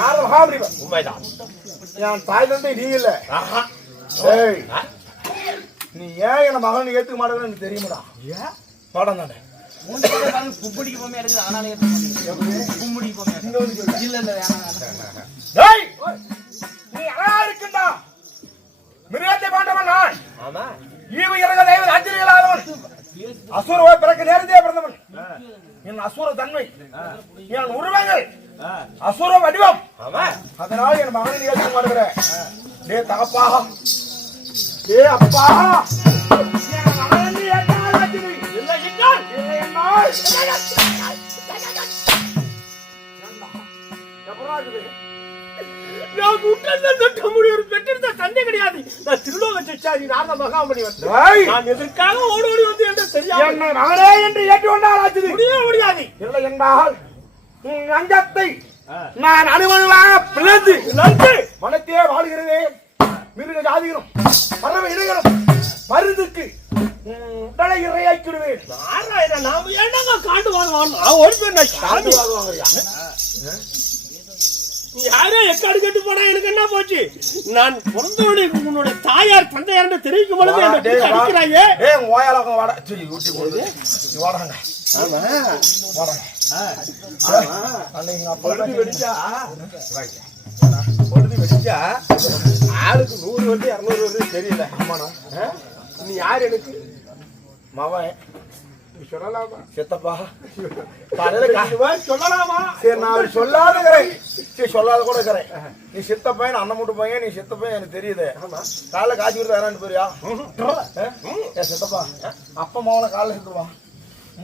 4 மகாமுனிவர். உண்மைதான். என் தாய் தந்தை நீ இல்ல. நீ ஏன் என்ன மகன் ஏத்துக்க மாட்டேன்னு எனக்கு தெரியுமாடா? பாடம் தானே கும்பிடிக்கு போமே இருக்குது. ஆனாலும் கும்பிடிக்கு போமே இல்ல இல்ல நீ அழகா இருக்குண்டா. மிருகத்தை பாண்டவன் நான். ஈவு இறங்க தெய்வ ராஜ்யங்களாதவன். அசுர பிறக்க நேரத்தே பிறந்தவன். என் அசுர தன்மை, என் உருவங்கள், அசுர வடிவம். அதனால என் மகனை ஏற்க மாட்டேங்கிற. டே தகப்பா, டே அப்பா, என் மகனை ஏற்க தந்தை கிடையாது. நான் திருலோகச்சாரி 4 மகாமுனிவர். நான் எதற்காக ஓடி வந்து என்று தெரியாது நானே என்று ஏற்றுக்கொண்டால் முடியாது. இல்லை என்றால் அங்கத்தை நான் அனுமதியாக பிளந்து வனத்தையே வாழ்கிறதே. மிருக ஜாதிகளும் பறவை இடைகளும் மருந்துக்கு உடலை இறையாக்கிடுவேன். நாம ஏன்னாங்க காண்டு வாங்குவாங்க. ஒரு பேர் காண்டு வாங்குவாங்க. யாரோ எக்காடு கேட்டு போனா எனக்கு என்ன போச்சு? நான் பிறந்தோடைய உன்னுடைய தாயார் தந்தையார் தெரிவிக்கும் பொழுது அடிக்கிறாங்க. ஆளுக்கு 100 வருது 200 வருது தெரியல. ஆமாண்ணா, நீ யாரு? எனக்கு மவன். சொல்லலாமா சித்தப்பா? சொல்லலாமா? சரி, நான் சொல்லாதுக்கிறேன். சரி, சொல்லாத கூட இருக்கிறேன். நீ சித்த பையன், அண்ணன் மூட்டு பையன், நீ சித்த பையன் எனக்கு தெரியுது. காலைல காய்ச்சி கொடுத்து வேறாண்டு போறியா? ஏன் சித்தப்பா அப்பா மாவன காலைல சித்துவா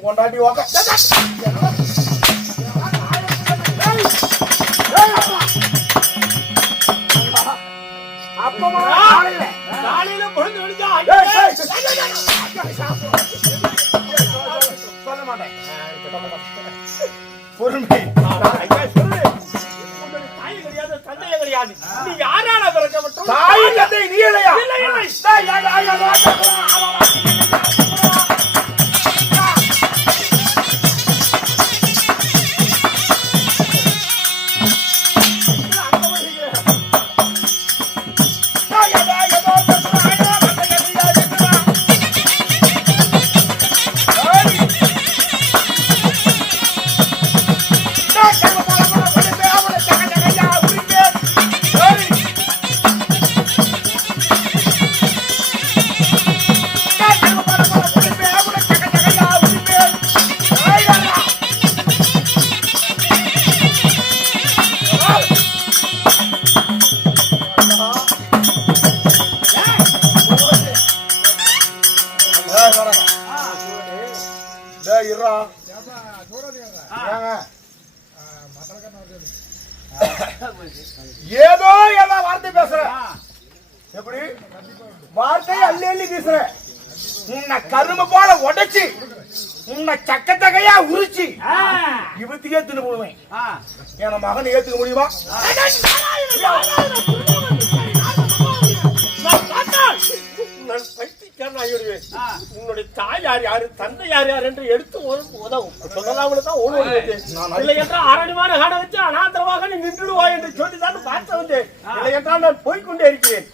கொண்டாட்டி ஓக்க அப்பமா காலையில பொழுது விடுச்சா சொல்ல மாட்டேன். பொறுமை. தாய் கிடையாது, தந்தையே கிடையாது. நீ யாரால பிறக்கப்பட்ட தாய் தந்தை நீ இல்லையா? ஏதோ எல்லா வார்த்தை பேசுற. எப்படி வார்த்தை அள்ளி அள்ளி பேசுற? உன்னை கரும்பு போல உடைச்சு உன்னை சக்கத்தகையா உரிச்சு இவத்துக்கே தின்னு போடுவேன். என் மகன் ஏத்துக்க முடியுமா? உன்னுடைய தாய் யார் யாரு, தந்தை யார் யார் என்று எடுத்து உதவும் சொல்லலாம். இல்லை என்றால் அரணிமான காட வச்சு அனாதரமாக நீ நின்றுடுவாய் என்று சொல்லிதான் பார்த்து வந்தேன். இல்லை என்றால் நான் போய்கொண்டே இருக்கிறேன்.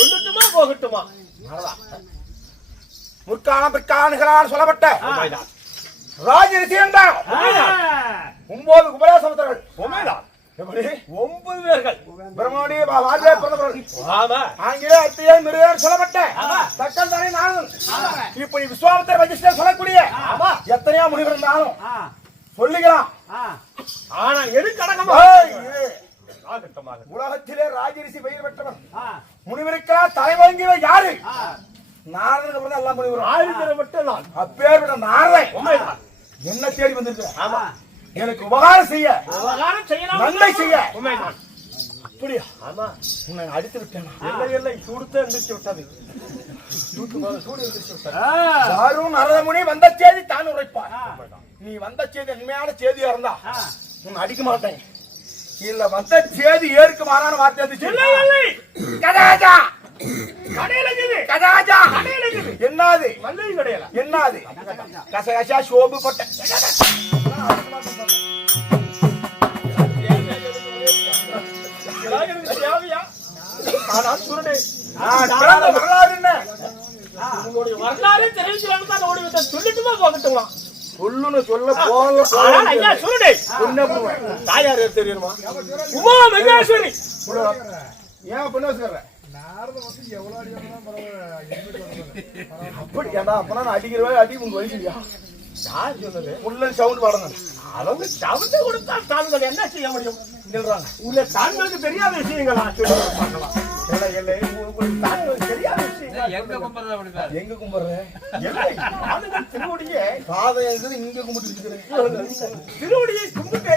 சொல்லட்டுமா போகட்டுமா? முற்காலம் பிற்காலங்களால் சொல்லப்பட்ட ராஜ ரிஷி என்றால் 9 குபேர சமுத்திரர்கள். எப்படி 9 பேர்கள் பிரம்மோடி வாஜே பிறந்தவர்கள். ஆமா ஆங்கில அத்தியே மிருகர் சொல்லப்பட்ட தக்கல் தானே நானும் இப்படி விஸ்வாமித்திர வசிஷ்டர் சொல்லக்கூடிய எத்தனையோ முனிவர் இருந்தாலும் சொல்லிக்கலாம். ஆனா எதுக்கு அடக்கமா உலகத்திலே ராஜரிஷி பெயர் பெற்றவர் முனிவருக்கா தலைவங்கியவர் யாரு? நாரதனுக்கு அப்புறம் தான் எல்லாம் முனிவரும். ஆயுதப்பட்ட அப்பேற்பட்ட நாரதன் என்ன தேடி வந்திருக்க? ஆமா எனக்கு உபகாரம் செய்ய, உபகாரம் செய்யலாம், நன்மை செய்ய. உண்மைதான். அப்படியா? ஆமா உன்னை அடித்து விட்டேனா? இல்லை இல்லை சூடுத்த எந்திரிச்சு விட்டது. சூடு எந்திரிச்சு விட்டது. யாரும் நரதமுனி வந்த செய்தி தான் உரைப்பார். நீ வந்த செய்தி உண்மையான செய்தியா இருந்தா உன்னை அடிக்க மாட்டேன். இல்ல வந்த செய்தி ஏற்கு மாறான வார்த்தை இருந்துச்சு. இல்லை இல்லை கதாஜா கடையில இருக்குது, கதாஜா கடையில இருக்குது. என்னது? மல்லிகை கடையில என்னது? கசகசா சோப்பு போட்ட எனக்கு தேவையா? ஆனா சுருடே வரலாறு என்ன? உங்களுடைய வரலாறே தெரிவிக்கலாம்னு தான் ஓடி வந்தேன். சொல்லிட்டு தான் போகட்டுமா? சொல்லுன்னு சொல்ல போல ஆனால் ஐயா சுருடே பொண்ணு தாயார் தெரியுமா? உமா மகேஸ்வரி. ஏன் பொண்ணு வச்சுக்கிறேன் அப்படி ஏண்டா அப்பனா நான் அடிக்கிற அடி உங்க வலிக்கலையா? யார் சொன்னது? புல்லன் சவுண்ட் பாடுங்க. அவங்க சவுண்டு கொடுத்தா தாங்கள் என்ன செய்ய முடியும்? சொல்றாங்க உள்ள தாங்களுக்கு தெரியாத விஷயங்களா சொல்லி பண்ணலாம். இல்லை இல்லை உங்களுக்கு தாங்களுக்கு தெரியாத விஷயங்கள் எங்க கும்பிடுற எங்க கும்பிடுறேன்? இல்லை தாங்கள் திருவடியே பாதை இருக்குது இங்க கும்பிட்டு இருக்கிறேன். திருவடியை கும்பிட்டு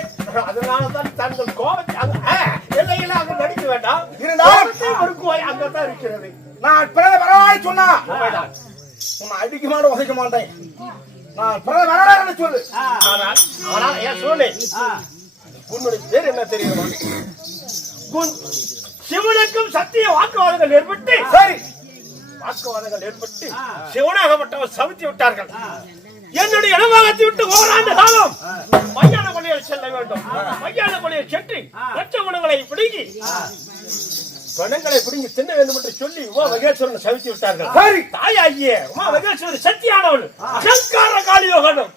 அதனாலதான் தாங்கள் கோபத்தை இல்லை இல்லை அங்க நடிக்க வேண்டாம். இருந்தாலும் மறுக்குவாய் அங்கதான் இருக்கிறது. நான் பிறந்த வரலாறு சொன்னா உண்மைதான். உன்னை அடிக்க மாட்டேன், உதைக்க மாட்டேன். நான் பிறந்த வரலாறு சொல்லு. ஆனால் ஆனால் ஏன் சொல்லு உன்னுடைய பேர் என்ன தெரியுமா? சிவனுக்கும் சத்திய வாக்குவாதங்கள் ஏற்பட்டு சரி வாக்குவாதங்கள் ஏற்பட்டு சிவனாகப்பட்டவர் சவித்து விட்டார்கள். என்னுடைய இடமாகத்தை விட்டு ஓராண்டு காலம் மையான கொள்ளையில் செல்ல வேண்டும். மையான கொள்ளையை சென்று லட்ச குணங்களை பிடுங்கி குணங்களை பிடுங்கி தின்ன வேண்டும் என்று சொல்லி உமா மகேஸ்வரன் சவித்து விட்டார்கள். சரி தாயாகிய உமா மகேஸ்வரன் சக்தியானவள் அகங்கார காளியோகனும்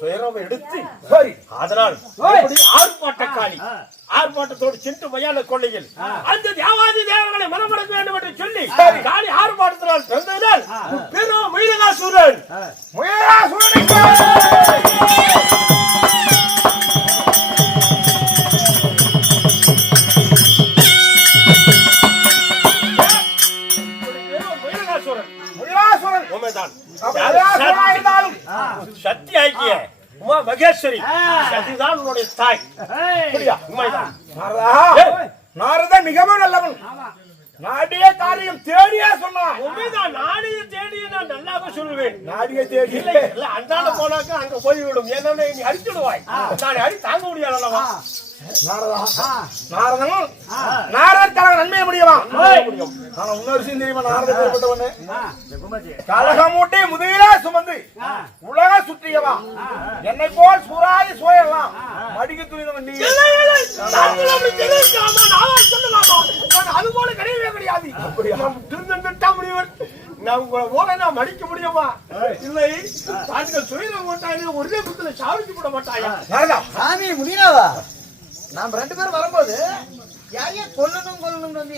சுயரவை எடுத்து சரி அதனால் ஆர்ப்பாட்ட காளி ஆர்ப்பாட்டத்தோடு சென்று மையான கொள்ளையில் அந்த தேவாதி தேவர்களை மனமடக்க வேண்டும் என்று சொல்லி காளி ஆர்ப்பாட்டத்தினால் பிறந்ததால் பெரும் மீனகாசூரன் சக்தி ஆகிய உமா மகேஸ்வரி சதிதான் உன்னுடைய தாய். உண்மைதான். நாரதன் மிகவும் நல்லவன். நாடிய காரியம் தேடியே சொன்னான். உண்மைதான். நாடிய தேடிய நான் நல்லாக சொல்லுவேன். நாடிய தேடி இல்லை அந்தாண்ட போனாக்க அங்க போய்விடும். ஏன்னா நீ அடிச்சுடுவாய். நான் அடி தாங்க முடியாது அல்லவா? நாரதன் தனக்கு நன்மையை முடியுமா? ஆனா இன்னொரு விஷயம் தெரியுமா? நாரதன் ஏற்பட்டவனு கலகமூட்டை முதுகிலே சுமந்து உலக சுற்றியவா என்னை போல் சூறாதி சோயலாம் மடிக்கு துணிந்தவன் நீ. அது போல கிடையவே கிடையாது. திருந்தா முடியும். நான் உங்களை போல நான் மடிக்க முடியுமா? இல்லை தாங்கள் சுயரம் போட்டாங்க ஒரே குத்துல சாவிச்சு போட மாட்டாயா? சாமி முடியாதா? நாம் 2 பேரும் வரும்போது யாரையா கொல்லணும் வந்து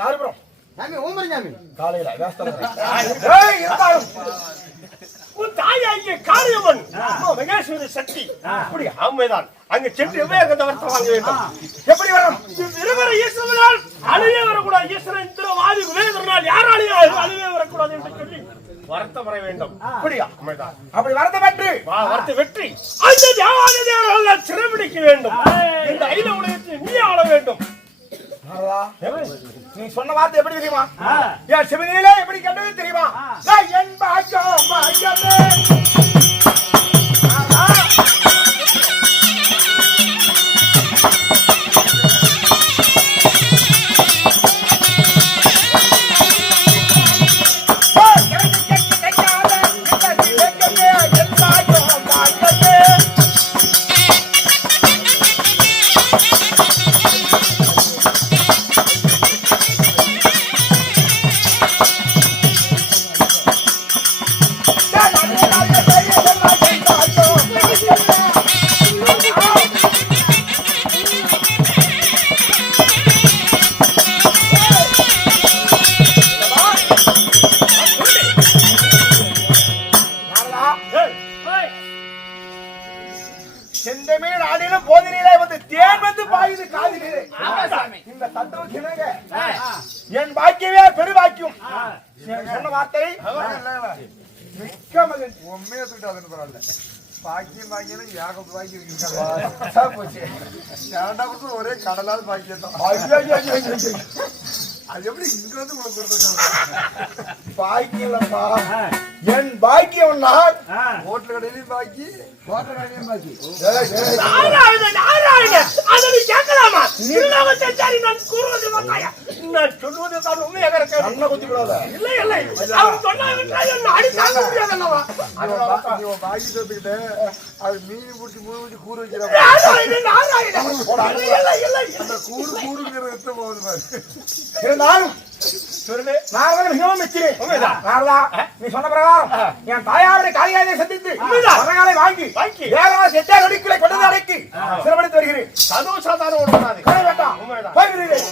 யாரு ப்ரோ? சாமி ஓமர் சாமி காலையில உன் தாயாகிய காரியம்மன் மகேஸ்வரி சக்தி அப்படியா? ஆமைதான். அங்க சென்று விவேகத்தை வாங்க வேண்டும். எப்படி வரும்? இருவரை ஈஸ்வரனால் அழிவே வரக்கூடாது. ஈஸ்வரன் இந்திரவாதி விவேகனால் யாராலையும் அழிவே வரக்கூடாது என்று சொல்லி வருத்தம் வர வேண்டும். அப்படியா? ஆமைதான். அப்படி வருத்தம் பெற்று வருத்த வெற்றி அந்த தேவாதி தேவர்கள் சிறைபிடிக்க வேண்டும். இந்த அகில உலகத்தில் நீ ஆள வேண்டும். நீ சொன்ன வார்த்தை எப்படி தெரியுமா? என் சிவனிலே எப்படி கண்டது தெரியுமா? என் பாக்கியம் பாக்கியமே செந்தமிழ் நாடிலும் போதினிலே வந்து தேன் வந்து பாயுது காதிலே. இந்த தத்துவம் கிணங்க என் பாக்கியவே பெருவாக்கியம். சொன்ன வார்த்தை மிக்க மகிழ்ச்சி. உண்மையை தூட்டாதுன்னு பரவாயில்ல. பாக்கியம் பாக்கியம் யாகம் பாக்கி போச்சு. ஒரே கடலால் பாக்கியம் தான். அது எப்படி இங்க வந்து உங்களுக்கு கொடுத்துருக்காங்க? பாக்கியம்ப்பா, என் பாக்கியம் நான் ஹோட்டல் கடையிலையும் பாக்கி, ஹோட்டல் கடையிலையும் பாக்கி. கேட்கலாமா? நான் கூறுவது நான் சொல்லுவது தான் உண்மையாக இருக்க. அண்ணா குத்தி விடாத. இல்லை இல்லை, அவன் சொன்னாங்க அடி தாங்க முடியாதல்லவா? பாக்கி சேர்த்துக்கிட்டு அது மீன் பிடிச்சி மூணு பிடிச்சி கூறு வைக்கிறாங்க. அந்த கூறு கூறுங்கிறது போகுது. இருந்தாலும் நான் மிகவும் மெச்சினேன். நீ சொன்ன பிரகாரம் என் தாயாருடைய காலியாதை சந்தித்து மரங்களை வாங்கி வேற செட்டா நடிக்குள்ளே கொண்டது அடைக்கி சிறமடித்து வருகிறேன். அதுவும் சாதாரண ஓடுவாது வேண்டாம். போய்கிறேன்.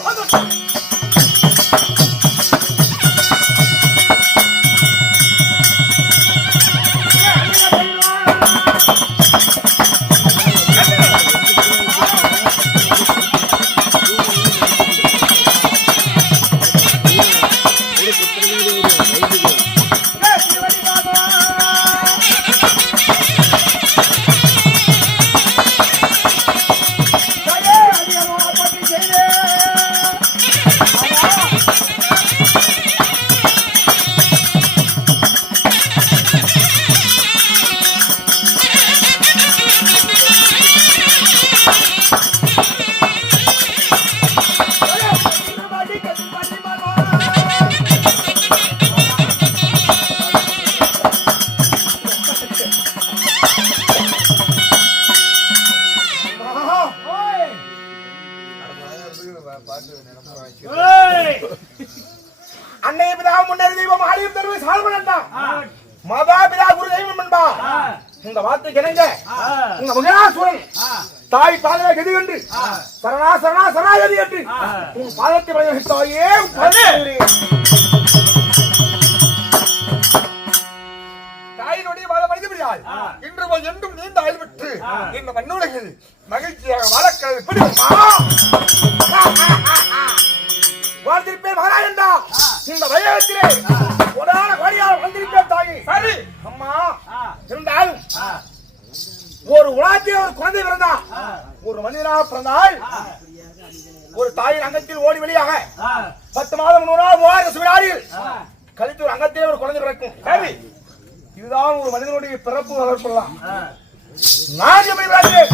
அன்னை பிதா முன்னேறி தெய்வம் ஆலயம் தருவது சால்மன் மாதா பிதா குரு தெய்வம் என்பா. இந்த வார்த்தை கிணங்க உங்க மகனாசுரன் தாய் பாதலை கதி கண்டு சரணா சரணா சரணாகதி என்று உன் பாதத்தை வழிவகுத்தாயே. தாயினுடைய பாதம் அழிந்து விடாது. இன்று என்றும் நீண்ட ஆயுள் பெற்று இந்த மண்ணுலகில் மகிழ்ச்சியாக வாழக்கிறது பிடிக்குமா? வாழ்ந்திருப்பேன் மகனாயண்டா. இந்த வயத்திலே கொடான கோடியால் வாழ்ந்திருப்பேன் தாயி. சரி அம்மா, இருந்தாலும் ஒரு உலகத்தில் ஒரு குழந்தை பிறந்தா, ஒரு மனிதனாக பிறந்தால் ஒரு தாயின் அங்கத்தில் ஓடி வெளியாக 10 மாதம் 100 நாள் 3000 வினாடிகள் கழித்து ஒரு அங்கத்திலே ஒரு குழந்தை பிறக்கும். சரி, இதுதான் ஒரு மனிதனுடைய பிறப்பு வளர்ப்பலாம். நான் எப்படி பிறந்தேன்?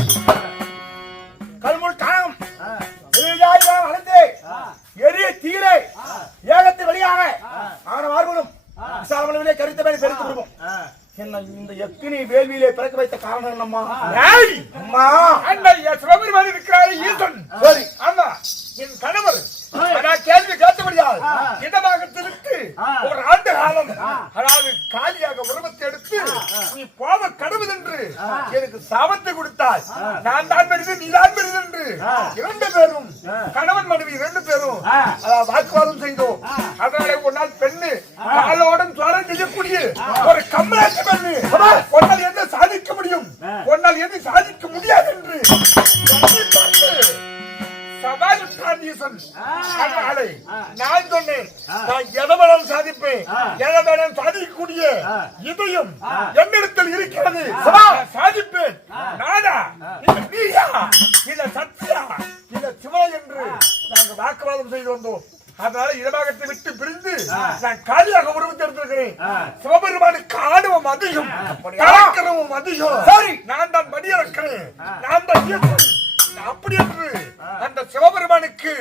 கல்முள் காணம் அழைத்து எரிய தீரை ஏகத்தை வழியாக ஆன மார்பும் விசாலமளவிலே கருத்தமே பெருத்து விடுவோம். என்ன இந்த எக்கினி வேள்வியிலே பிறக்க வைத்த காரணம் என்னம்மா? அம்மா, சிவபெருமான் இருக்கிறாரு ஈசன். சரி, ஆமா, என் கணவர் கேள்வி கேட்க முடியாது. இடமாகத்திற்கு ஒரு ஆண்டு காலம், அதாவது காலியாக உருவத்தை எடுத்து நீ போவ கடவுள் என்று எனக்கு சாபத்தை கொடுத்தால் நான் தான் பெரிது நீ தான் பெரிது என்று 2 பேரும் கணவன் மனைவி 2 பேரும் வாக்குவாதம் செய்தோம். அதனால ஒரு நாள் பெண்ணு காலோடன் சுவாரம் செய்யக்கூடிய ஒரு கம்மலாட்சி பெண்ணு ஒன்னால் என்ன சாதிக்க முடியும், ஒன்னால் எது சாதிக்க முடியாது என்று நான் சொன்னேன். நான் எதை வேணாலும் சாதிப்பேன், எதை வேணாலும் சாதிக்கக்கூடிய இதயம் என்னிடத்தில் இருக்கிறது. சாதிப்பேன். நானா நீயா இல்ல சத்தியா இல்ல சிவா என்று நாங்கள் வாக்குவாதம் செய்து வந்தோம். அதனால இடமாகத்தை விட்டு பிரிந்து நான் காலியாக உருவத்தை எடுத்திருக்கிறேன். சிவபெருமானுக்கு ஆணவம் அதிகம், கலக்கரமும் அதிகம். சரி, நான் தான் மடியிறக்கிறேன், நான் தான் இயக்கம். அப்படி என்று அந்த சிவபெருமானுக்கு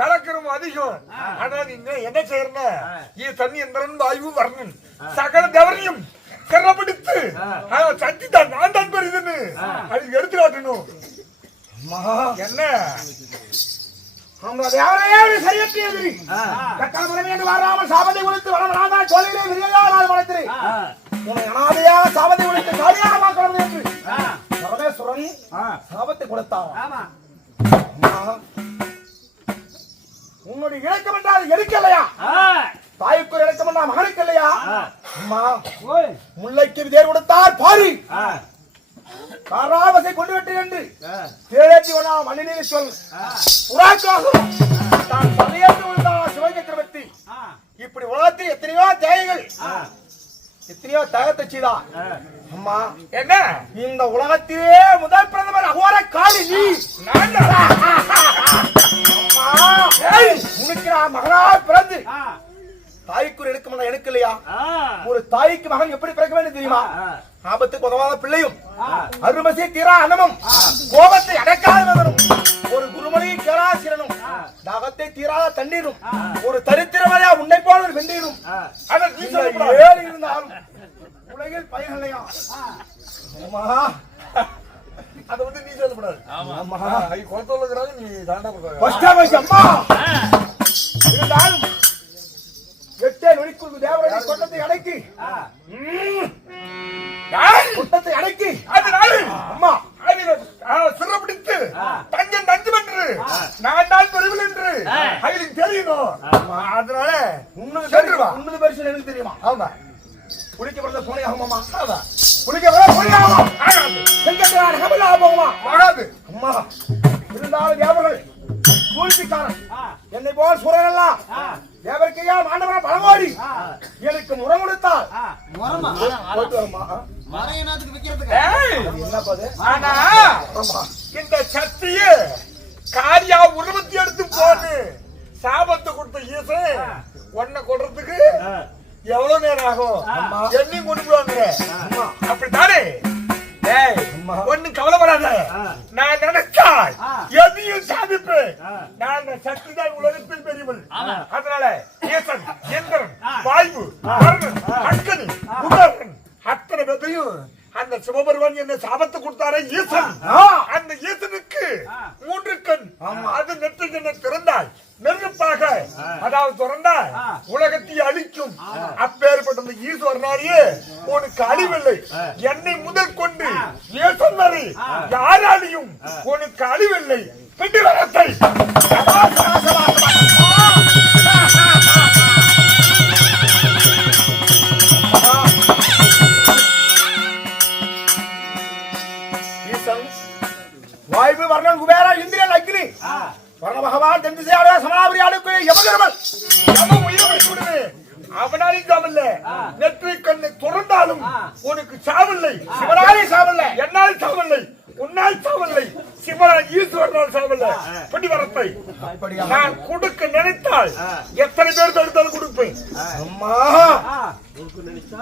கலக்கரம் அதிகம். ஆனா நீங்க என்ன செய்யற தண்ணி எந்திரன் வாயு வர்ணன் சகல தேவரையும் கரப்பிடித்து சக்தி தான் நான் தான் பெரிதுன்னு அது எடுத்து காட்டணும். என்ன சரியற்றது வராமல் சாபத்தை கொடுத்து வளர்ந்தான் சொல்லிலே வளர்த்து உன்னை அனாதையாக சாபத்தை கொடுத்து சாதியாக பார்க்கணும் என்று பரமேஸ்வரன் சாபத்தை கொடுத்தான். உன்னுடைய இலக்கம் என்றால் எதுக்கல்லையா? தாய்க்கு இலக்கம் என்றால் மகனுக்கு இல்லையா? அம்மா, முல்லைக்கு தேர் கொடுத்தார் பாரி, காராபசை கொண்டு விட்டு என்று தேரேற்றி ஒன்னா மண்ணிலே சொல் புறாக்காகவும் தான் தலையேற்று விழுந்தான் சிவசக்கரவர்த்தி. இப்படி உலகத்தில் எத்தனையோ தேவைகள் எத்தனையோ தகத்தை செய்தான். அம்மா என்ன இந்த உலகத்திலே முதல் பிரதமர் அகோர காளி நீ. உனக்கு நான் மகனாக பிறந்து தாய்க்கு ஒரு எடுக்க எனக்கு இல்லையா? ஒரு தாய்க்கு மகன் எப்படி பிறக்க வேண்டும் தெரியுமா? ஆபத்துக்கு உதவாத பிள்ளையும் அருமசி தீரா அன்னமும் கோபத்தை அடக்காதவனும் ஒரு குருமணி கேராசிரனும் தாகத்தை தீராத தண்ணீரும் ஒரு தரித்திரமையா உன்னை போல ஒரு வெந்நீரும் ஏழு இருந்தாலும் உலகில் பயனில்லையா? அம்மா அதை வந்து நீ சொல்லக்கூடாது. நீ அம்மா இருந்தாலும் எட்டே நொடிக்குள் தேவரடி கொட்டத்தை அடக்கி கொட்டத்தை அடக்கி அம்மா சிறப்பிடித்து தஞ்சம் தஞ்சம் என்று நான் தான் பெருவில் என்று அவளுக்கு தெரியணும். அதனால உன்னது பரிசு எனக்கு தெரியுமா? ஆமா குளிக்க பிறந்த போனே ஆகுமாமா? குளிக்க பிறந்த போனே ஆகுமா? ஆகாது. அம்மா இருந்தாலும் தேவர்கள் சூழ்ச்சிக்காரன் என்னை போல் சூழலாம் தேவருக்கையா மாண்டவன பழமோடி எனக்கு முறம் கொடுத்தால் இந்த சக்திய காரியா உருவத்தி எடுத்து போன்னு சாபத்தை கொடுத்த ஈசன் ஒன்ன கொடுறதுக்கு எவ்வளவு நேரம் ஆகும்? என்னையும் கொண்டு போவாங்க. அப்படித்தானே? ஒன்னும் கவலைப்படாத. நான் நினைச்சால் எதையும் சாதிப்பேன். நான் சக்தி தான் உலகத்தில் பெரியவள். அதனால ஈசன், இந்திரன், வாயு, வருணன், அக்னி, குபேரன் அத்தனை பேரையும் அந்த சிவபெருமான் என்ன சாபத்தை கொடுத்தாரே ஈசன், அந்த ஈசனுக்கு 3 கண். அது நெற்றிக்கண்ணை திறந்தாய் நெருப்பாக அதாவது திறந்தால் உலகத்தை அழிக்கும். அப்பேற்பட்ட ஈஸ்வரனாரியே உனக்கு அழிவில்லை. என்னை முதல் கொண்டு ஈசன் வரை யாராலையும் உனக்கு அழிவில்லை. பிடிவரத்தை வாய்ப்பு வர்ணன் குபேரா இந்திரன் அக்னி வர்ண பகவான் தென் திசையாட சமனாபுரி ஆளுக்கு யமகர்மன் யம உயிரை விட்டு விடுவே. அவனாலும் சாவல்ல. நெற்றி கண்ணை துறந்தாலும் உனக்கு சாவில்லை. சிவனாலே சாவல்ல, என்னால் சாவல்லை, உன்னால் சாவல்லை, சிவனால் ஈஸ்வரனால் சாவல்ல. பிடிவரத்தை நான் கொடுக்க நினைத்தால் எத்தனை பேர் தடுத்தாலும் கொடுப்பேன். அம்மா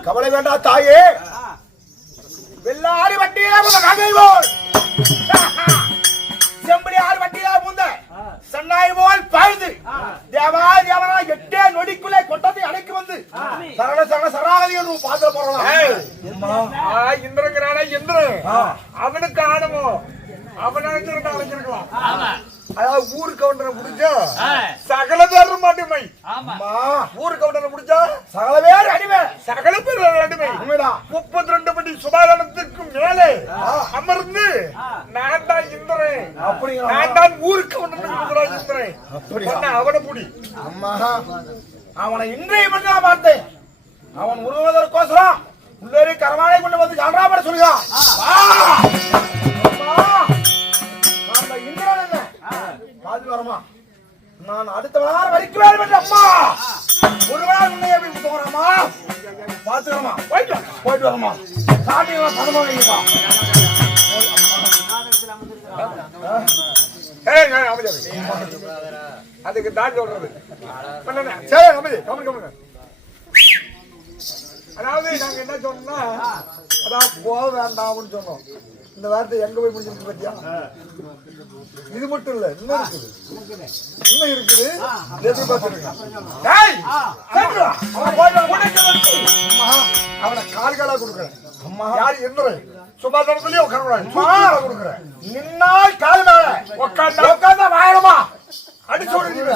கவலை வேண்டாம் தாயே. வெள்ளாரி வட்டியிலே பூந்த கங்கை போல் செம்படி ஆறு வட்டியிலே பூந்த சன்னாய் போல் பாய்ந்து தேவா தேவனா 8 நொடிக்குள்ளே கொட்டத்தை அடைக்கு வந்து சரண சரண சராகதி பாத்திர போறலாம். இந்திரங்கிறான இந்திரன் அவனுக்கு ஆனமோ அவன் அழைச்சிருக்கலாம். அதாவது ஊரு கவுண்டரை முடிஞ்சா சகல பேரும் அடிமை. ஊரு கவுண்டரை முடிஞ்சா சகல பேர் அடிமை. சகல பேர் அடிமை. 32 படி சுபாதானத்துக்கு மேலே அமர்ந்து நான் தான் இந்திரன், நான் தான் ஊரு கவுண்டர் இந்திரன். அவனை முடி அம்மா அவனை இன்றைய மட்டும் நான் பார்த்தேன். அவன் உருவதற்கோசரம் உள்ளே கரமானை கொண்டு வந்து ஜான்ராபட சொல்லுகிறான். நான் அடுத்த வாரம் வரைக்கும் வேண்டும் என்று அம்மா ஒரு வாரம் முன்னே போகிறோமா பாத்துக்கிறோமா? போயிட்டு வரமா சாட்டியெல்லாம் பணமா வைப்பா. அதுக்கு தான் சொல்றது. சரி அமைதி கவனிக்க. அதாவது நாங்க என்ன சொன்னோம்னா அதாவது போக வேண்டாம்னு சொன்னோம். இந்த வார்த்தை எங்க போய் முடிஞ்சிருக்கு பத்தியா? இது மட்டும் இல்ல, இன்னும் இருக்குது, இன்னும் இருக்குது. அவனை கால்களா கொடுக்குறேன். யாரு எந்திரன் சுபாசனத்திலேயே உட்கார கொடுக்குறேன். நின்னால் கால் மேல உட்கார்ந்தா வாயமா அடிச்சு விடுறீங்க.